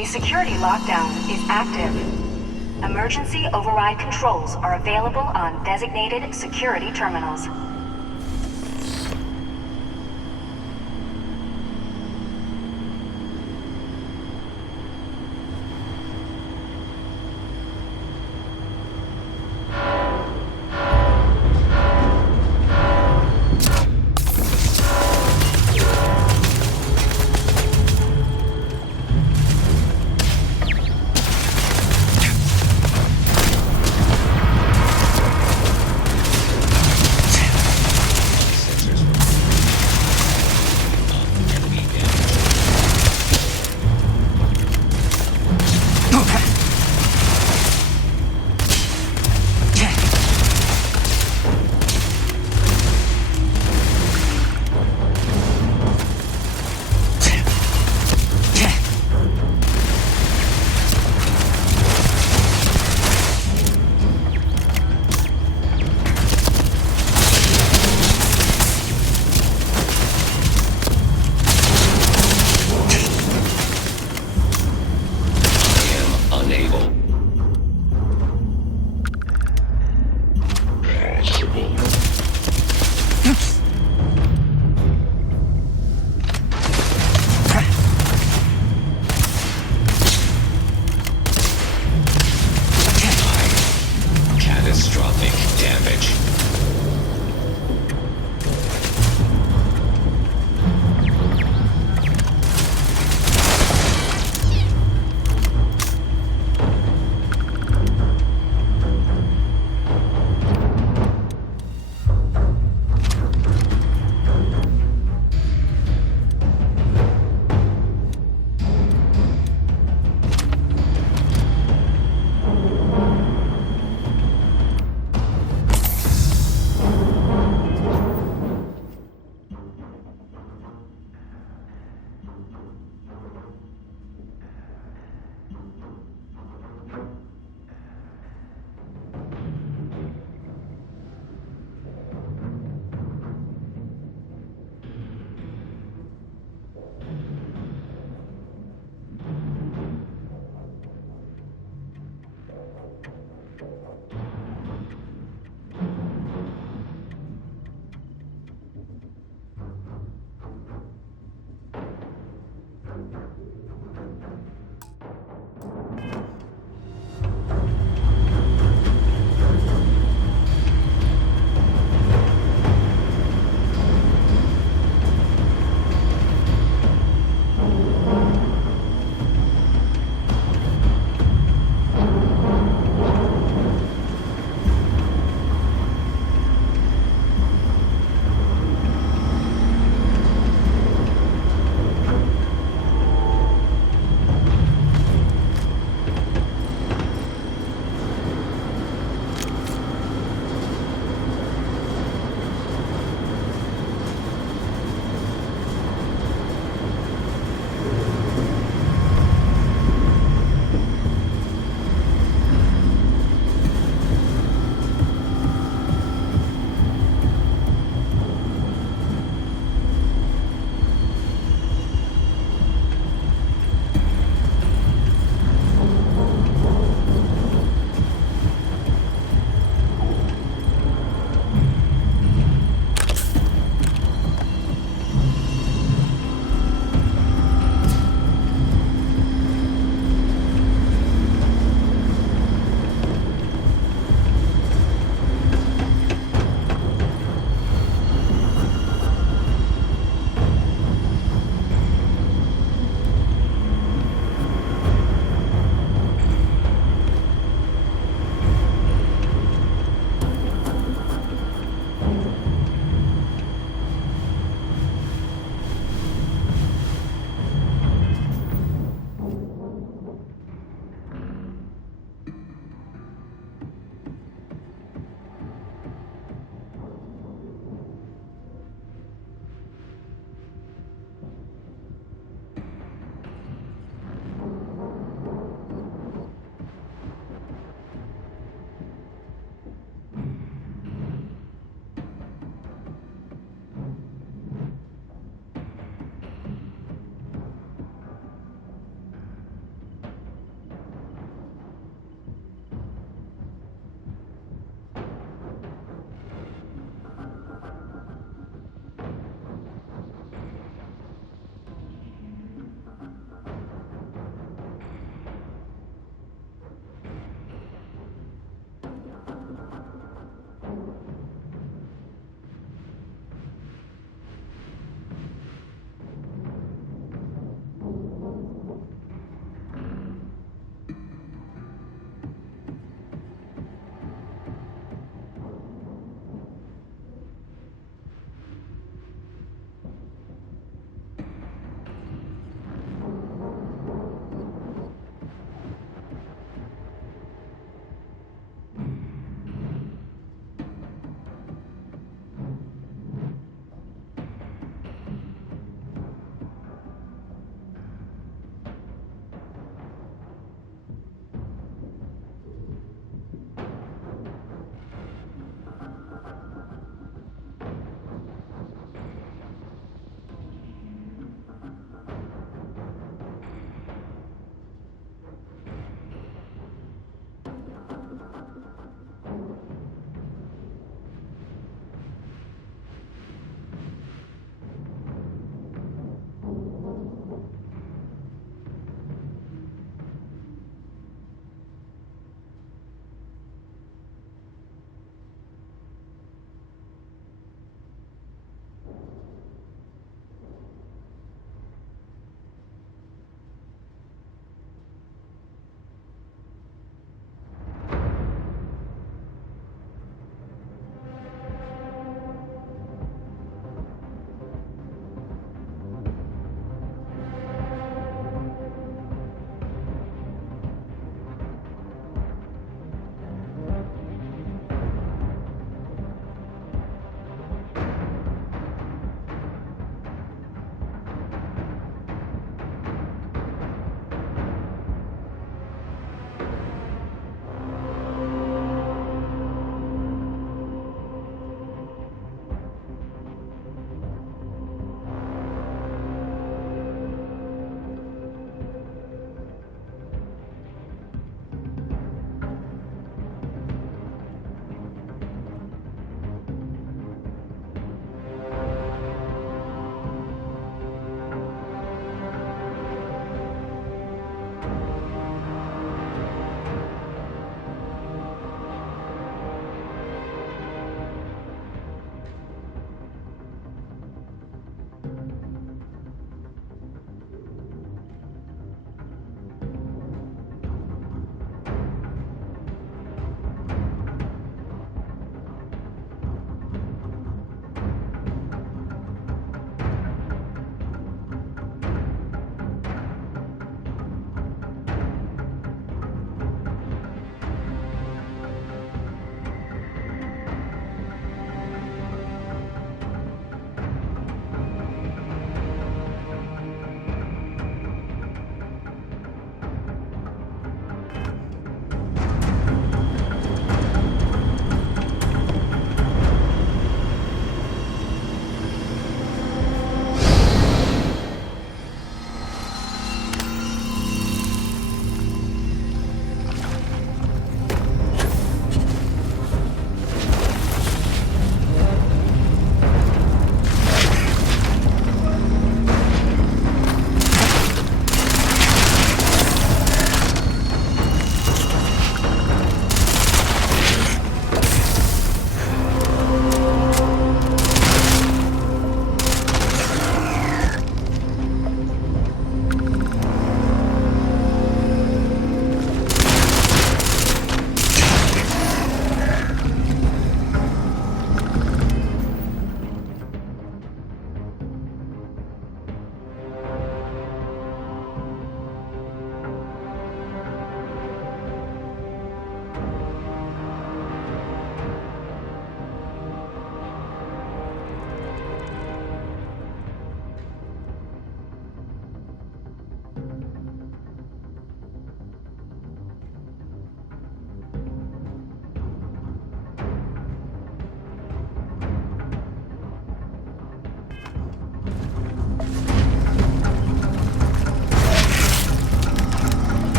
A security lockdown is active. Emergency override controls are available on designated security terminals.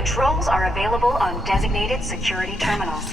Controls are available on designated security terminals.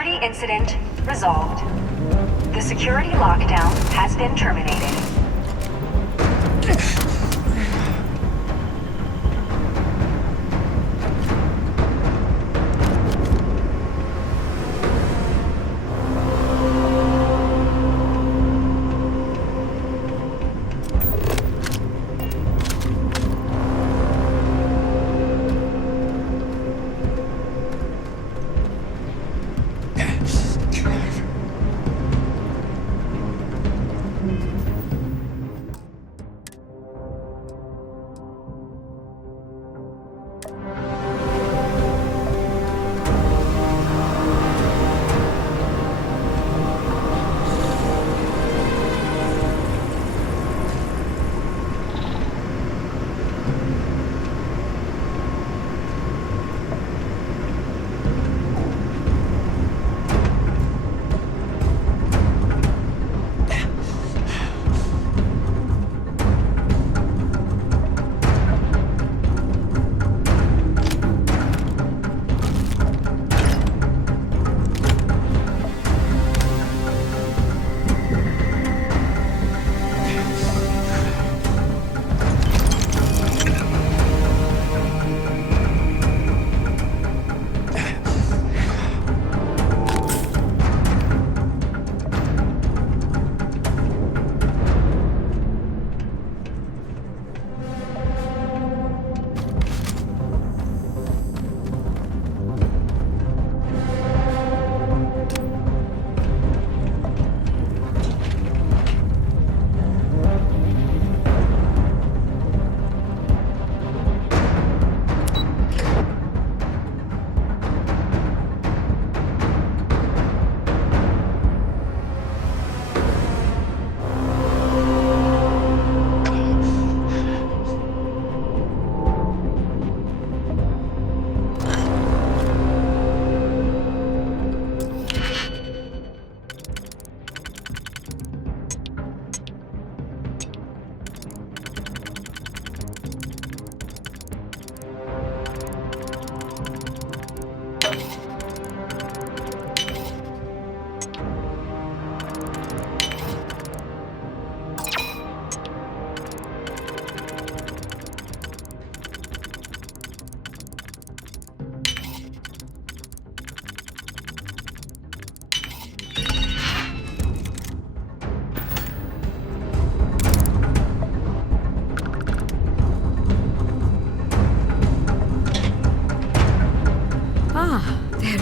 Security incident resolved. The security lockdown has been terminated.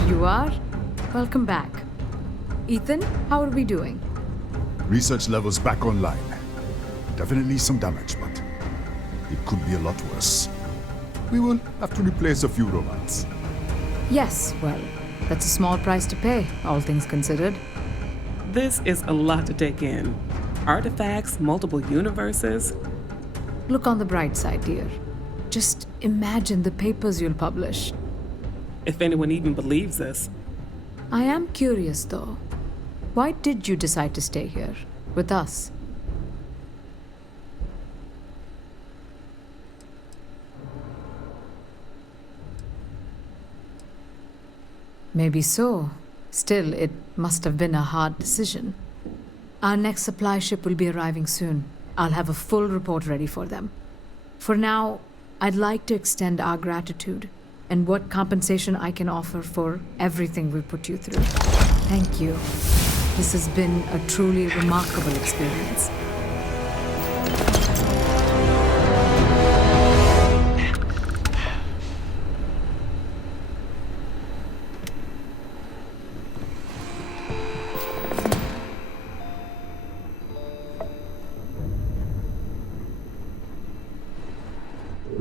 You are? Welcome back. Ethan, how are we doing? Research levels back online. Definitely some damage, but it could be a lot worse. We will have to replace a few robots. Yes, well, that's a small price to pay, all things considered. This is a lot to take in. Artifacts, multiple universes. Look on the bright side, dear. Just imagine the papers you'll publish. If anyone even believes us. I am curious, though. Why did you decide to stay here, with us? Maybe so. Still, it must have been a hard decision. Our next supply ship will be arriving soon. I'll have a full report ready for them. For now, I'd like to extend our gratitude and what compensation I can offer for everything we put you through. Thank you. This has been a truly remarkable experience.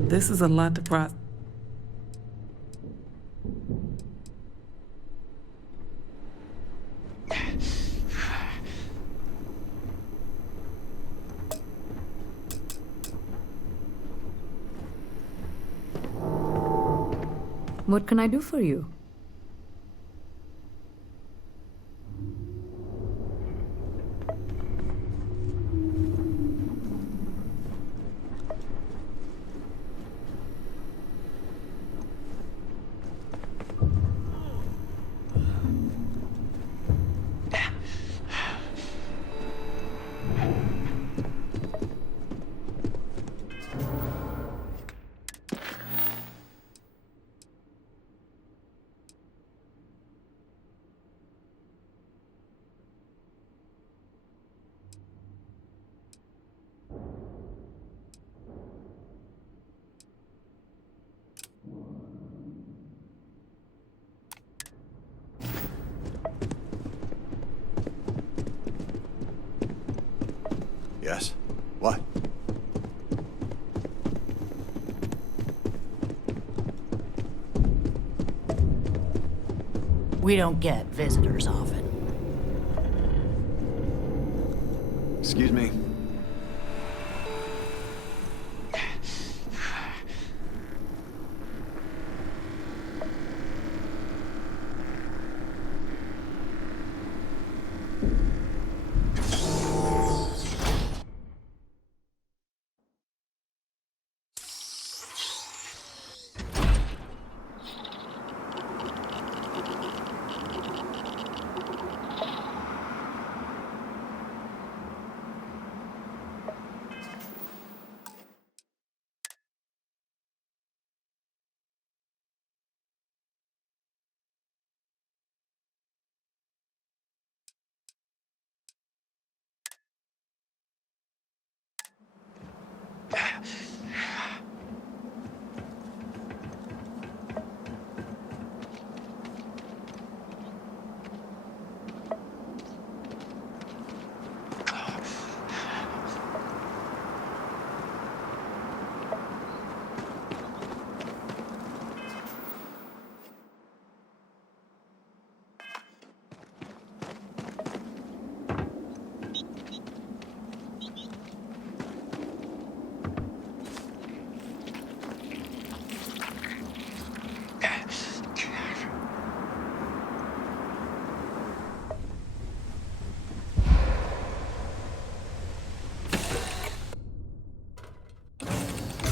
This is a lot to process. What can I do for you? Yes? What? We don't get visitors often. Excuse me.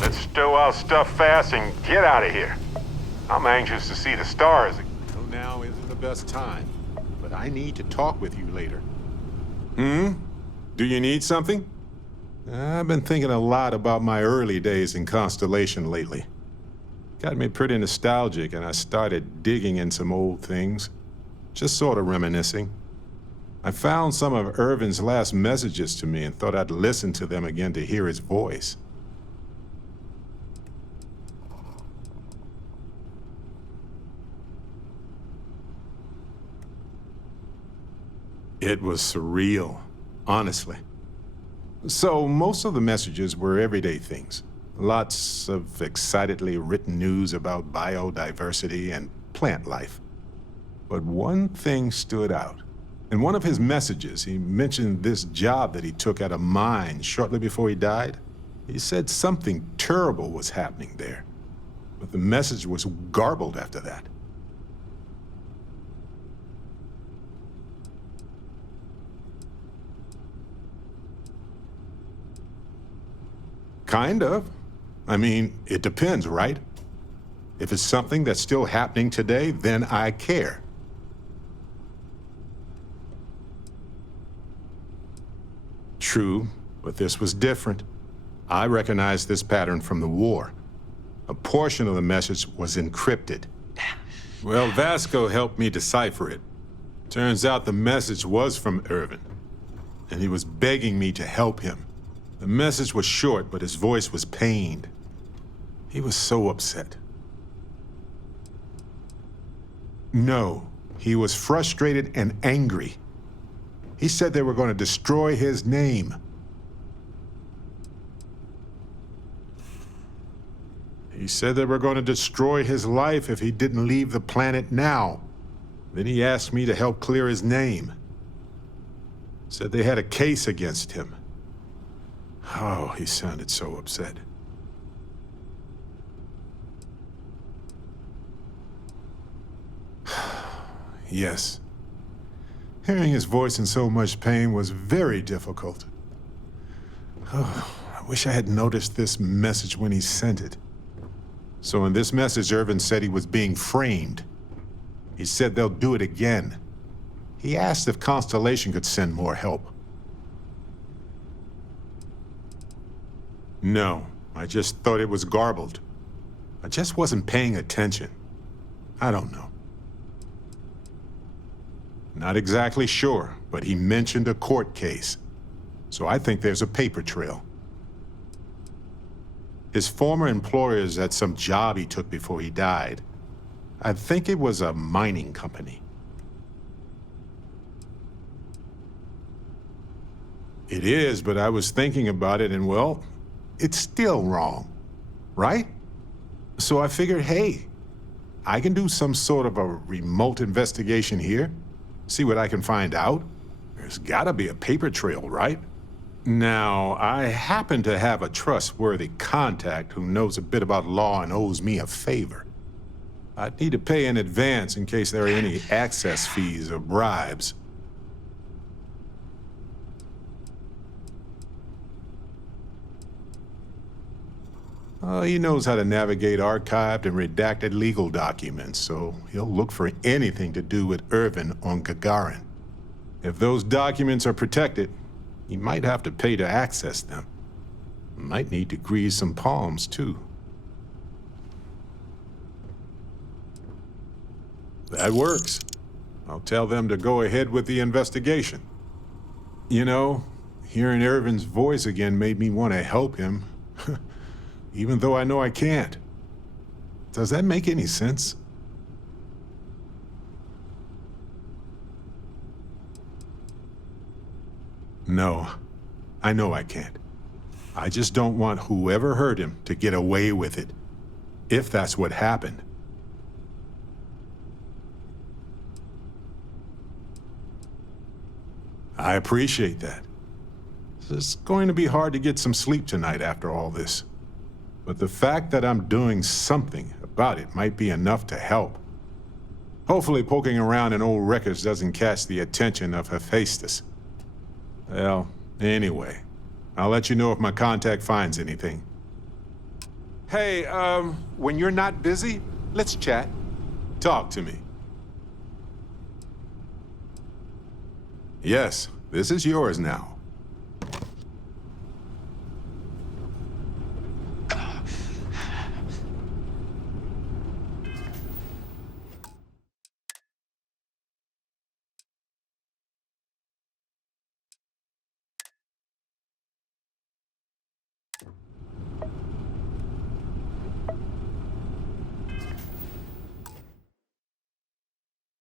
Let's stow our stuff fast and get out of here. I'm anxious to see the stars. Well, now isn't the best time, but I need to talk with you later. Do you need something? I've been thinking a lot about my early days in Constellation lately. Got me pretty nostalgic, and I started digging in some old things. Just sort of reminiscing. I found some of Irvin's last messages to me and thought I'd listen to them again to hear his voice. It was surreal, honestly. So most of the messages were everyday things. Lots of excitedly written news about biodiversity and plant life. But one thing stood out. In one of his messages, he mentioned this job that he took at a mine shortly before he died. He said something terrible was happening there. But the message was garbled after that. Kind of. I mean, it depends, right? If it's something that's still happening today, then I care. True, but this was different. I recognized this pattern from the war. A portion of the message was encrypted. Well, Vasco helped me decipher it. Turns out the message was from Irvin, and he was begging me to help him. The message was short, but his voice was pained. He was so upset. No, he was frustrated and angry. He said they were going to destroy his name. He said they were going to destroy his life if he didn't leave the planet now. Then he asked me to help clear his name. Said they had a case against him. Oh, he sounded so upset. Yes. Hearing his voice in so much pain was very difficult. Oh, I wish I had noticed this message when he sent it. So in this message, Irvin said he was being framed. He said they'll do it again. He asked if Constellation could send more help. No, I just thought it was garbled. I just wasn't paying attention. I don't know. Not exactly sure, but he mentioned a court case. So I think there's a paper trail. His former employer's at some job he took before he died. I think it was a mining company. It is, but I was thinking about it and, well, it's still wrong, right? So I figured, hey, I can do some sort of a remote investigation here, see what I can find out. There's gotta be a paper trail, right? Now, I happen to have a trustworthy contact who knows a bit about law and owes me a favor. I'd need to pay in advance in case there are any access fees or bribes. He knows how to navigate archived and redacted legal documents, so he'll look for anything to do with Irvin on Gagarin. If those documents are protected, he might have to pay to access them. Might need to grease some palms, too. That works. I'll tell them to go ahead with the investigation. You know, hearing Irvin's voice again made me want to help him. Even though I know I can't. Does that make any sense? No, I know I can't. I just don't want whoever hurt him to get away with it, if that's what happened. I appreciate that. It's going to be hard to get some sleep tonight after all this. But the fact that I'm doing something about it might be enough to help. Hopefully poking around in old records doesn't catch the attention of Hephaestus. Well, anyway, I'll let you know if my contact finds anything. Hey, when you're not busy, let's chat. Talk to me. Yes, this is yours now.